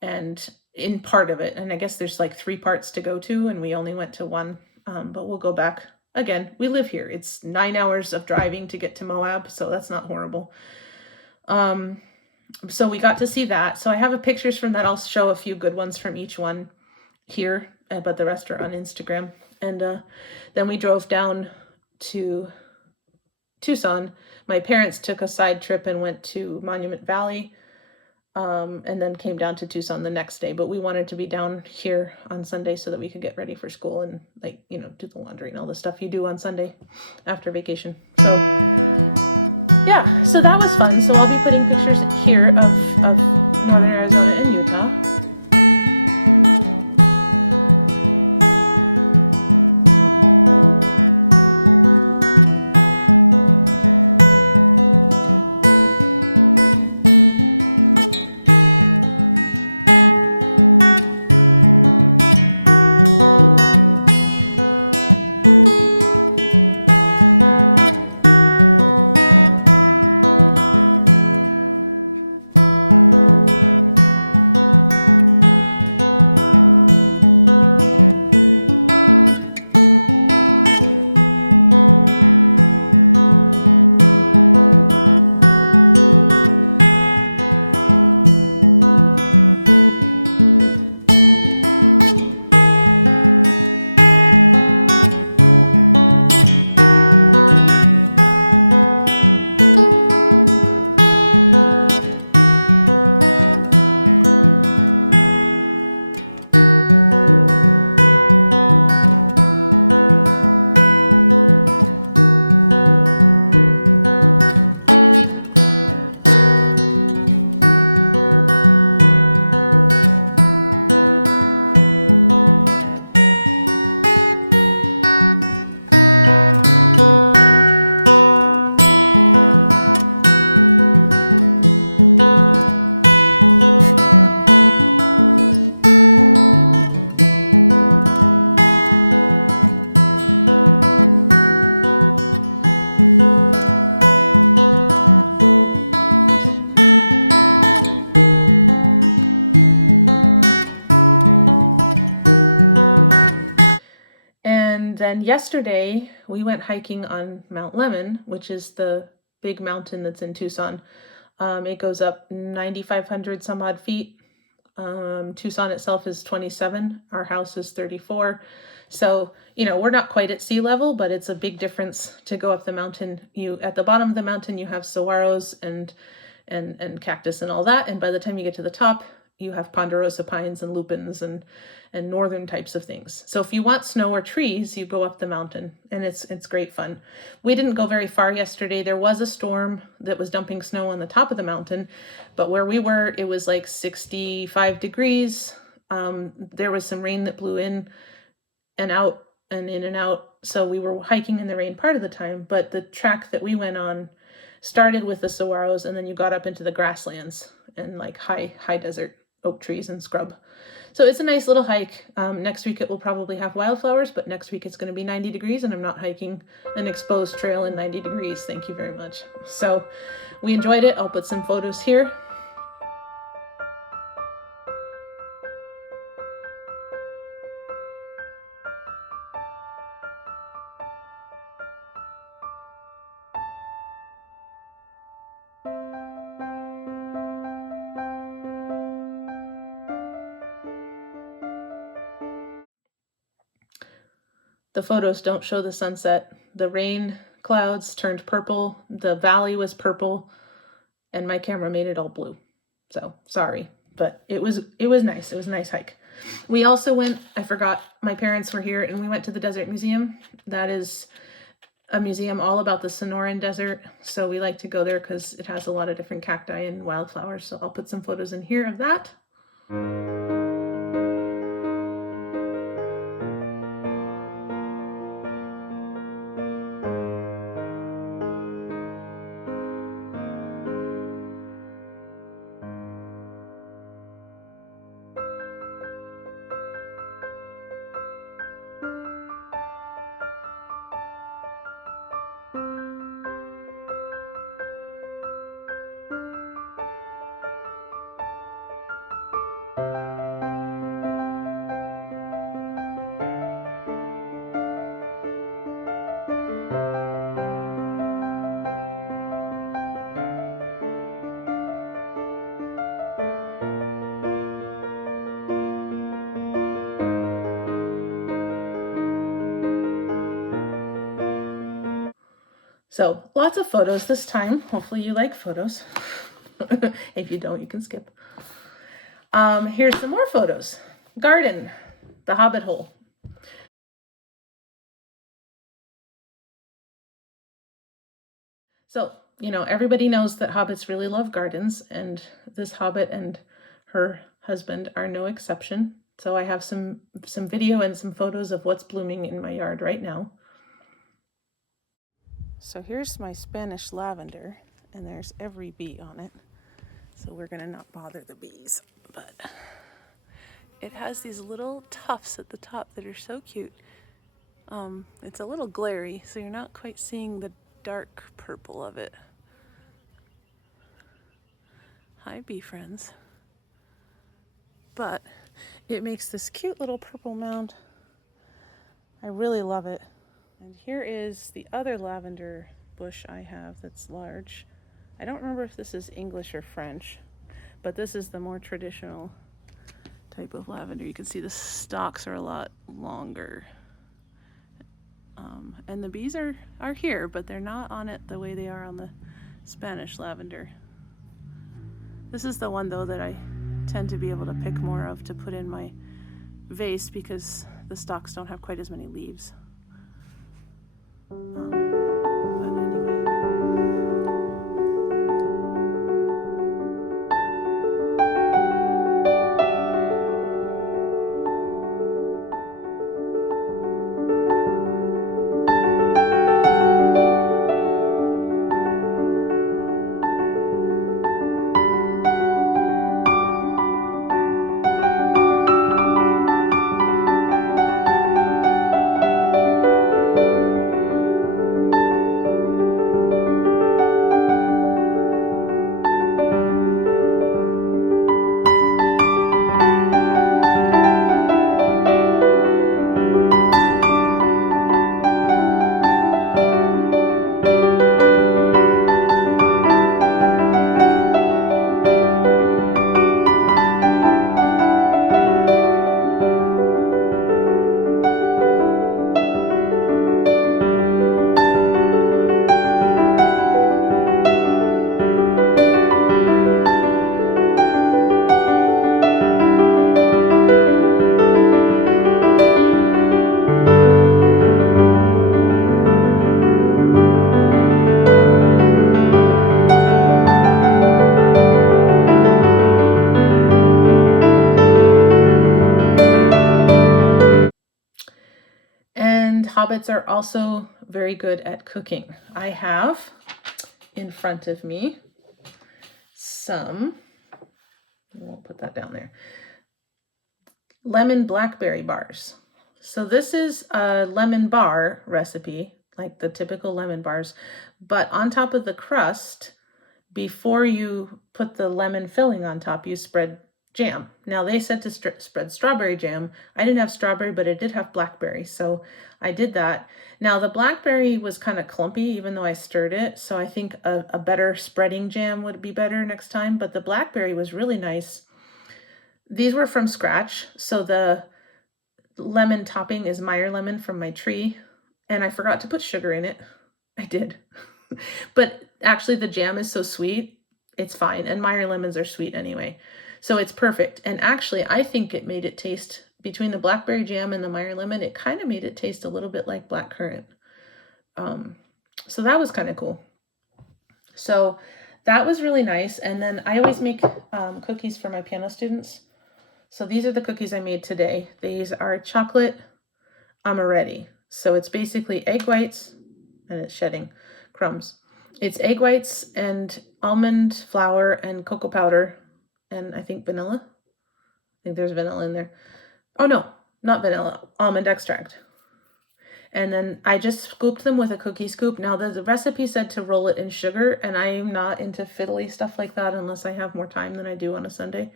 And in part of it, and I guess there's like 3 parts to go to, and we only went to one, but we'll go back again. We live here. It's 9 hours of driving to get to Moab, so that's not horrible. So we got to see that. So I have pictures from that. I'll show a few good ones from each one here, but the rest are on Instagram. And then we drove down to Tucson. My parents took a side trip and went to Monument Valley, and then came down to Tucson the next day. But we wanted to be down here on Sunday so that we could get ready for school and do the laundry and all the stuff you do on Sunday after vacation. So yeah, so that was fun. So I'll be putting pictures here of Northern Arizona and Utah. Yesterday, we went hiking on Mount Lemmon, which is the big mountain that's in Tucson. It goes up 9,500 some odd feet. Tucson itself is 27. Our house is 34. So, we're not quite at sea level, but it's a big difference to go up the mountain. At the bottom of the mountain, you have saguaros and cactus and all that. And by the time you get to the top, you have ponderosa pines and lupins and northern types of things. So if you want snow or trees, you go up the mountain, and it's great fun. We didn't go very far yesterday. There was a storm that was dumping snow on the top of the mountain, but where we were, it was like 65 degrees. There was some rain that blew in and out and in and out. So we were hiking in the rain part of the time, but the track that we went on started with the saguaros, and then you got up into the grasslands and like high desert oak trees and scrub. So it's a nice little hike. Next week it will probably have wildflowers, but next week it's going to be 90 degrees and I'm not hiking an exposed trail in 90 degrees. Thank you very much. So we enjoyed it. I'll put some photos here. The photos don't show the sunset. The rain clouds turned purple. The valley was purple, and my camera made it all blue. So sorry, but it was nice. It was a nice hike. We also went, I forgot, my parents were here, and we went to the Desert Museum. That is a museum all about the Sonoran Desert. So we like to go there because it has a lot of different cacti and wildflowers. So I'll put some photos in here of that. So lots of photos this time. Hopefully you like photos. If you don't, you can skip. Here's some more photos. Garden, the Hobbit hole. So, you know, everybody knows that hobbits really love gardens, and this hobbit and her husband are no exception. So I have some video and some photos of what's blooming in my yard right now. So here's my Spanish lavender, and there's every bee on it. So we're gonna not bother the bees, but it has these little tufts at the top that are so cute. It's a little glary, so you're not quite seeing the dark purple of it. Hi, bee friends. But it makes this cute little purple mound. I really love it. And here is the other lavender bush I have that's large. I don't remember if this is English or French, but this is the more traditional type of lavender. You can see the stalks are a lot longer. And the bees are here, but they're not on it the way they are on the Spanish lavender. This is the one, though, that I tend to be able to pick more of to put in my vase because the stalks don't have quite as many leaves. But anyway. Hobbits are also very good at cooking. I have in front of me some, I won't put that down there. Lemon blackberry bars. So this is a lemon bar recipe, like the typical lemon bars, but on top of the crust, before you put the lemon filling on top, you spread jam. Now they said to spread strawberry jam. I didn't have strawberry, but it did have blackberry, so I did that. Now the blackberry was kind of clumpy, even though I stirred it, so I think a better spreading jam would be better next time, but the blackberry was really nice. These were from scratch, so the lemon topping is Meyer lemon from my tree, and I forgot to put sugar in it. I did. But actually the jam is so sweet, it's fine, and Meyer lemons are sweet anyway. So it's perfect. And actually, I think it made it taste, between the blackberry jam and the Meyer lemon, it kind of made it taste a little bit like blackcurrant. So that was kind of cool. So that was really nice. And then I always make cookies for my piano students. So these are the cookies I made today. These are chocolate amaretti. So it's basically egg whites, and it's shedding crumbs. It's egg whites and almond flour and cocoa powder, and I think vanilla. I think there's vanilla in there. Oh no, not vanilla, almond extract. And then I just scooped them with a cookie scoop. Now the recipe said to roll it in sugar, and I am not into fiddly stuff like that unless I have more time than I do on a Sunday.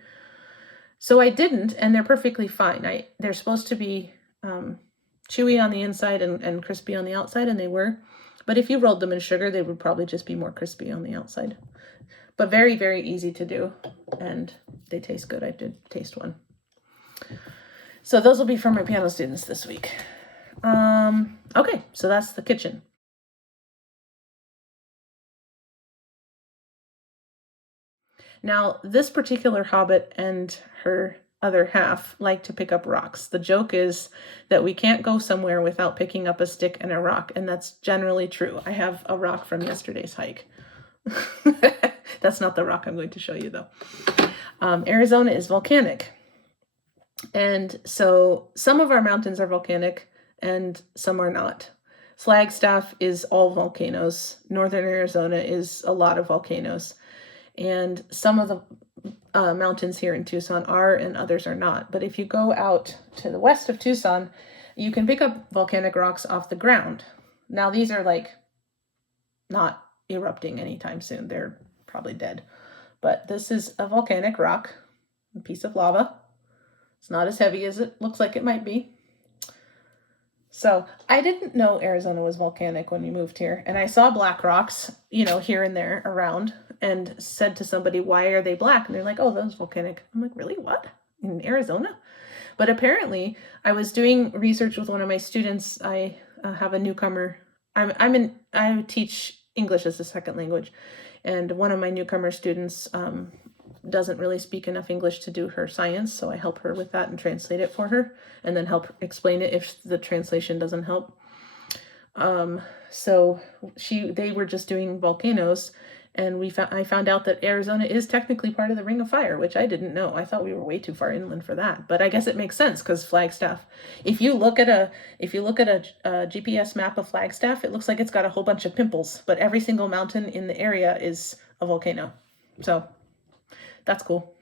So I didn't, and they're perfectly fine. They're supposed to be chewy on the inside and crispy on the outside, and they were. But if you rolled them in sugar, they would probably just be more crispy on the outside. But very, very easy to do, and they taste good. I did taste one. So those will be for my piano students this week. Okay, so that's the kitchen. Now, this particular hobbit and her other half like to pick up rocks. The joke is that we can't go somewhere without picking up a stick and a rock, and that's generally true. I have a rock from yesterday's hike. That's not the rock I'm going to show you, though. Arizona is volcanic. And so some of our mountains are volcanic and some are not. Flagstaff is all volcanoes. Northern Arizona is a lot of volcanoes. And some of the mountains here in Tucson are and others are not. But if you go out to the west of Tucson, you can pick up volcanic rocks off the ground. Now these are like not erupting anytime soon. They're probably dead. But this is a volcanic rock, a piece of lava. It's not as heavy as it looks like it might be. So I didn't know Arizona was volcanic when we moved here. And I saw black rocks, here and there around, and said to somebody, why are they black? And they're like, oh, those volcanic. I'm like, really? What? In Arizona? But apparently I was doing research with one of my students. I have a newcomer. I teach English as a second language. And one of my newcomer students doesn't really speak enough English to do her science, so I help her with that and translate it for her, and then help explain it if the translation doesn't help. So they were just doing volcanoes, and I found out that Arizona is technically part of the Ring of Fire, which I didn't know. I thought we were way too far inland for that, but I guess it makes sense because Flagstaff. If you look at a GPS map of Flagstaff, it looks like it's got a whole bunch of pimples, but every single mountain in the area is a volcano. So that's cool.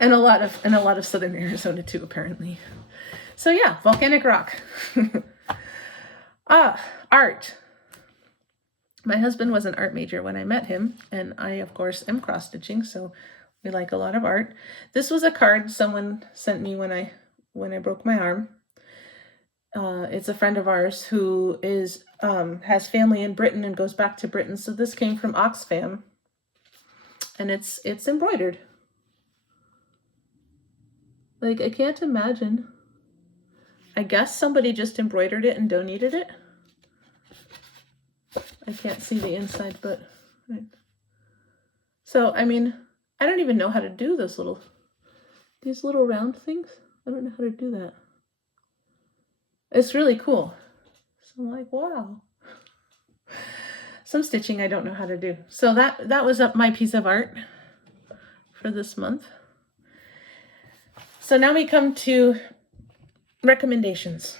and a lot of southern Arizona too, apparently. So yeah, volcanic rock. Art. My husband was an art major when I met him, and I, of course, am cross-stitching, so we like a lot of art. This was a card someone sent me when I broke my arm. It's a friend of ours who has family in Britain and goes back to Britain, so this came from Oxfam, and it's embroidered. Like, I can't imagine. I guess somebody just embroidered it and donated it. I can't see the inside, but... Right. So, I mean, I don't even know how to do these little round things. I don't know how to do that. It's really cool. So I'm like, wow. Some stitching I don't know how to do. So that was my piece of art for this month. So now we come to recommendations.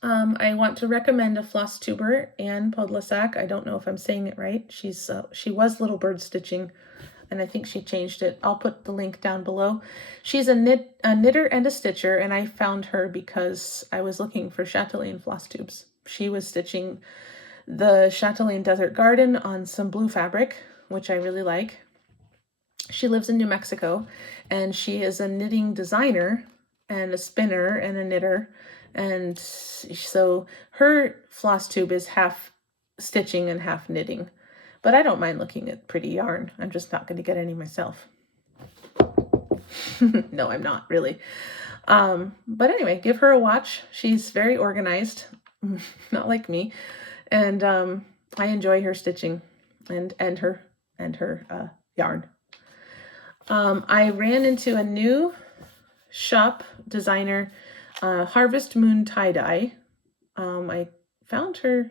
I want to recommend a Flosstuber, Anne Podlesak. I don't know if I'm saying it right. She was Little Bird Stitching and I think she changed it. I'll put the link down below. She's a knitter and a stitcher, and I found her because I was looking for Chatelaine floss tubes. She was stitching the Chatelaine Desert Garden on some blue fabric, which I really like. She lives in New Mexico, and she is a knitting designer and a spinner and a knitter. And so her floss tube is half stitching and half knitting. But I don't mind looking at pretty yarn. I'm just not going to get any myself. No, I'm not really. But anyway, give her a watch. She's very organized, not like me. And I enjoy her stitching and her yarn. I ran into a new shop designer, Harvest Moon Tie-Dye. I found her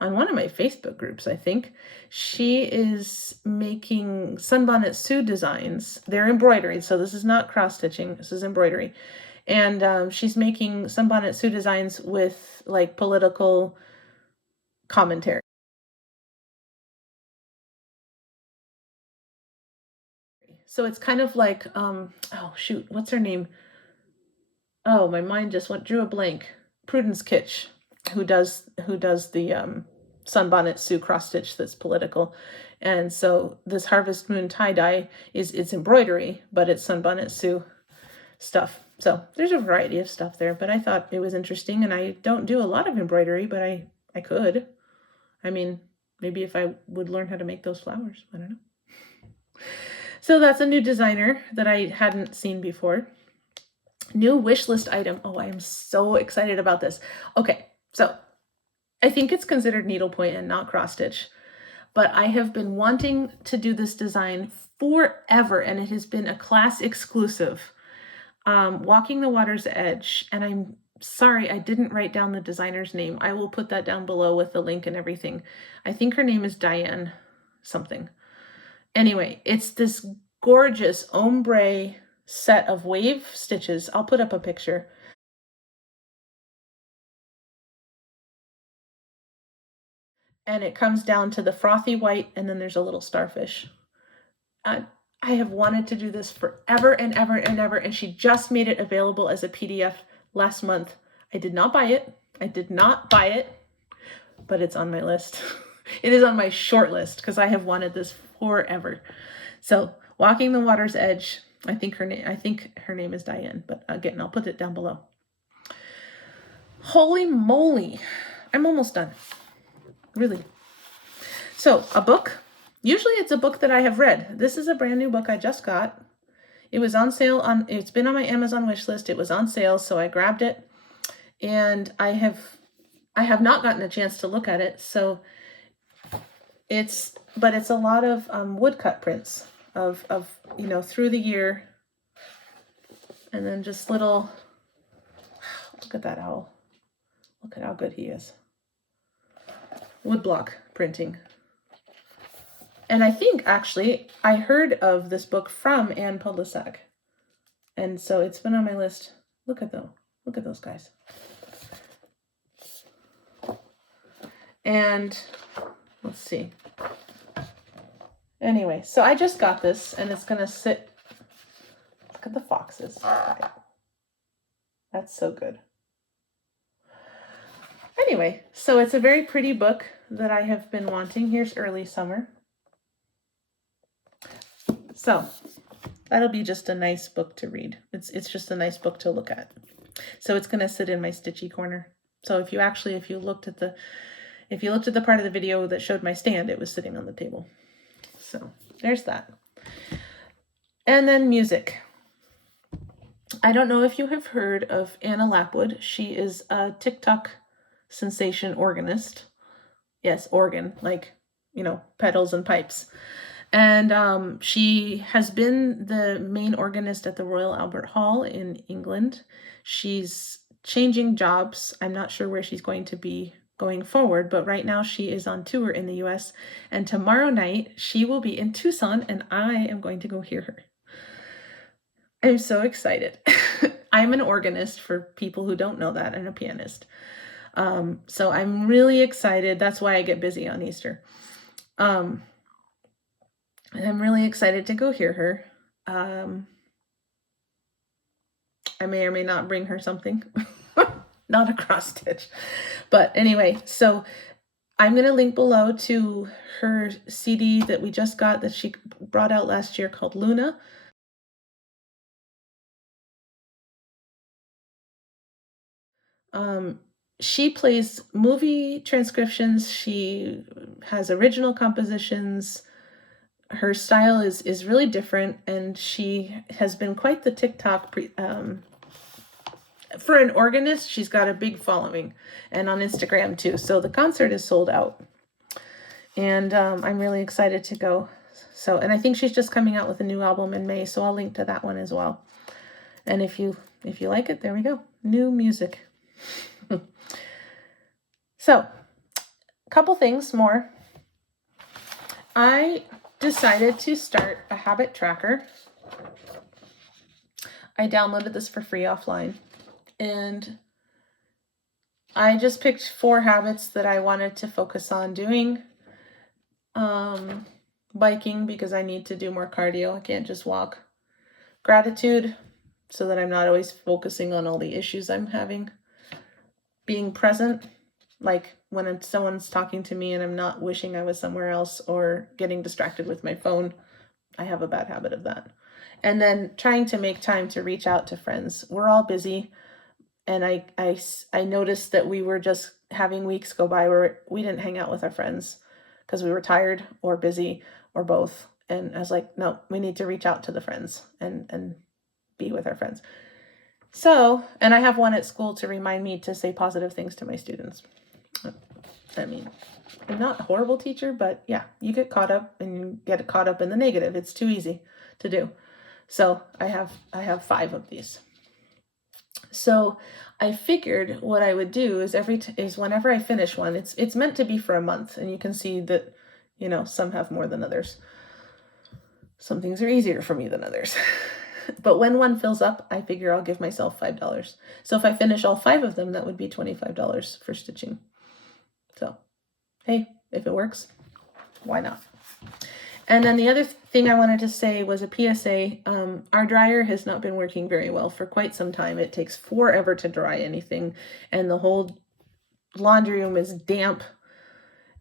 on one of my Facebook groups, I think. She is making Sunbonnet Sue designs. They're embroidery, so this is not cross-stitching. This is embroidery. And she's making Sunbonnet Sue designs with, like, political commentary. So it's kind of like, oh shoot, what's her name? Oh, my mind just drew a blank. Prudence Kitsch, who does the Sunbonnet Sue cross stitch that's political. And so this Harvest Moon tie-dye it's embroidery, but it's Sunbonnet Sue stuff. So there's a variety of stuff there, but I thought it was interesting, and I don't do a lot of embroidery, but I could. I mean, maybe if I would learn how to make those flowers, I don't know. So that's a new designer that I hadn't seen before. New wish list item. Oh, I am so excited about this. Okay, so I think it's considered needlepoint and not cross stitch, but I have been wanting to do this design forever, and it has been a class exclusive. Walking the Water's Edge, and I'm sorry I didn't write down the designer's name. I will put that down below with the link and everything. I think her name is Diane something. Anyway, it's this gorgeous ombre set of wave stitches. I'll put up a picture. And it comes down to the frothy white, and then there's a little starfish. I have wanted to do this forever and ever and ever, and she just made it available as a PDF last month. I did not buy it. But it's on my list. It is on my short list because I have wanted this forever. So, Walking the Water's Edge. I think her name is Diane, but again, I'll put it down below. Holy moly. I'm almost done. Really. So, a book. Usually it's a book that I have read. This is a brand new book I just got. It was on sale it's been on my Amazon wish list. It was on sale, so I grabbed it. And I have not gotten a chance to look at it. So it's a lot of woodcut prints of through the year. And then just little, look at that owl. Look at how good he is. Woodblock printing. And I think, actually, I heard of this book from Anne Podlesak. And so it's been on my list. Look at them. Look at those guys. And let's see. Anyway, so I just got this, and it's going to sit. Look at the foxes. That's so good. Anyway, so it's a very pretty book that I have been wanting. Here's early summer. So that'll be just a nice book to read. It's just a nice book to look at. So it's going to sit in my stitchy corner. So if you looked at the part of the video that showed my stand, it was sitting on the table. So there's that. And then music. I don't know if you have heard of Anna Lapwood. She is a TikTok sensation organist. Yes, organ, like, pedals and pipes. And she has been the main organist at the Royal Albert Hall in England. She's changing jobs. I'm not sure where she's going to be going forward, but right now she is on tour in the US. And tomorrow night she will be in Tucson, and I am going to go hear her. I'm so excited. I'm an organist, for people who don't know that, and a pianist. So I'm really excited. That's why I get busy on Easter. And I'm really excited to go hear her. I may or may not bring her something. Not a cross stitch. But anyway, so I'm going to link below to her CD that we just got that she brought out last year called Luna. She plays movie transcriptions. She has original compositions. Her style is really different, and she has been quite the TikTok for an organist. She's got a big following, and on Instagram too. So the concert is sold out, and I'm really excited to go. So, and I think she's just coming out with a new album in May, so I'll link to that one as well. And if you like it, there we go. New music. So, a couple things more. I decided to start a habit tracker. I downloaded this for free offline, and I just picked 4 habits that I wanted to focus on doing. Biking, because I need to do more cardio. I can't just walk. Gratitude, so that I'm not always focusing on all the issues I'm having. Being present, like when someone's talking to me and I'm not wishing I was somewhere else or getting distracted with my phone. I have a bad habit of that. And then trying to make time to reach out to friends. We're all busy, and I noticed that we were just having weeks go by where we didn't hang out with our friends because we were tired or busy or both. And I was like, no, we need to reach out to the friends and be with our friends. So, and I have one at school to remind me to say positive things to my students. I mean, I'm not a horrible teacher, but yeah, you get caught up and you get caught up in the negative. It's too easy to do. So I have 5 of these. So I figured what I would do is whenever I finish one, it's meant to be for a month, and you can see that, some have more than others. Some things are easier for me than others. But when one fills up, I figure I'll give myself $5. So if I finish all 5 of them, that would be $25 for stitching. So, hey, if it works, why not? And then the other thing I wanted to say was a PSA. Our dryer has not been working very well for quite some time. It takes forever to dry anything, and the whole laundry room is damp.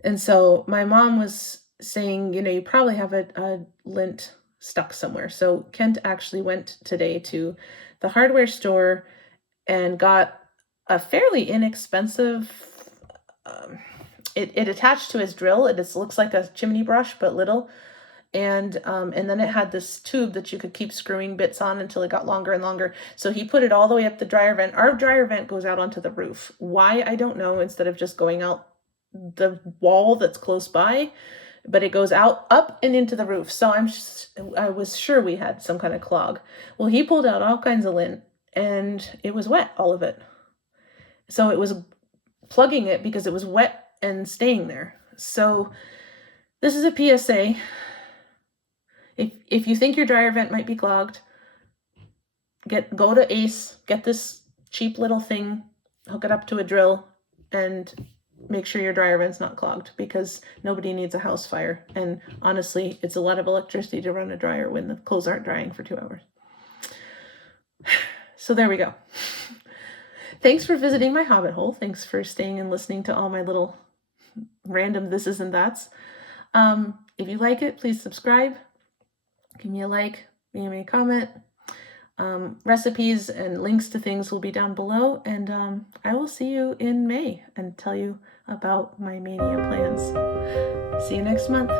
And so my mom was saying, you probably have a lint stuck somewhere. So Kent actually went today to the hardware store and got a fairly inexpensive, it attached to his drill. It just looks like a chimney brush, but little. And then it had this tube that you could keep screwing bits on until it got longer and longer. So he put it all the way up the dryer vent. Our dryer vent goes out onto the roof. Why, I don't know, instead of just going out the wall that's close by. But it goes out, up, and into the roof. So I was sure we had some kind of clog. Well, he pulled out all kinds of lint, and it was wet, all of it. So it was plugging it because it was wet and staying there. So this is a PSA. If you think your dryer vent might be clogged, go to Ace, get this cheap little thing, hook it up to a drill, and make sure your dryer vent's not clogged, because nobody needs a house fire. And honestly, it's a lot of electricity to run a dryer when the clothes aren't drying for 2 hours. So there we go. Thanks for visiting my hobbit hole. Thanks for staying and listening to all my little random thises and that's. If you like it, please subscribe. Give me a like, leave me a comment. Recipes and links to things will be down below, and I will see you in May and tell you about my mania plans. See you next month.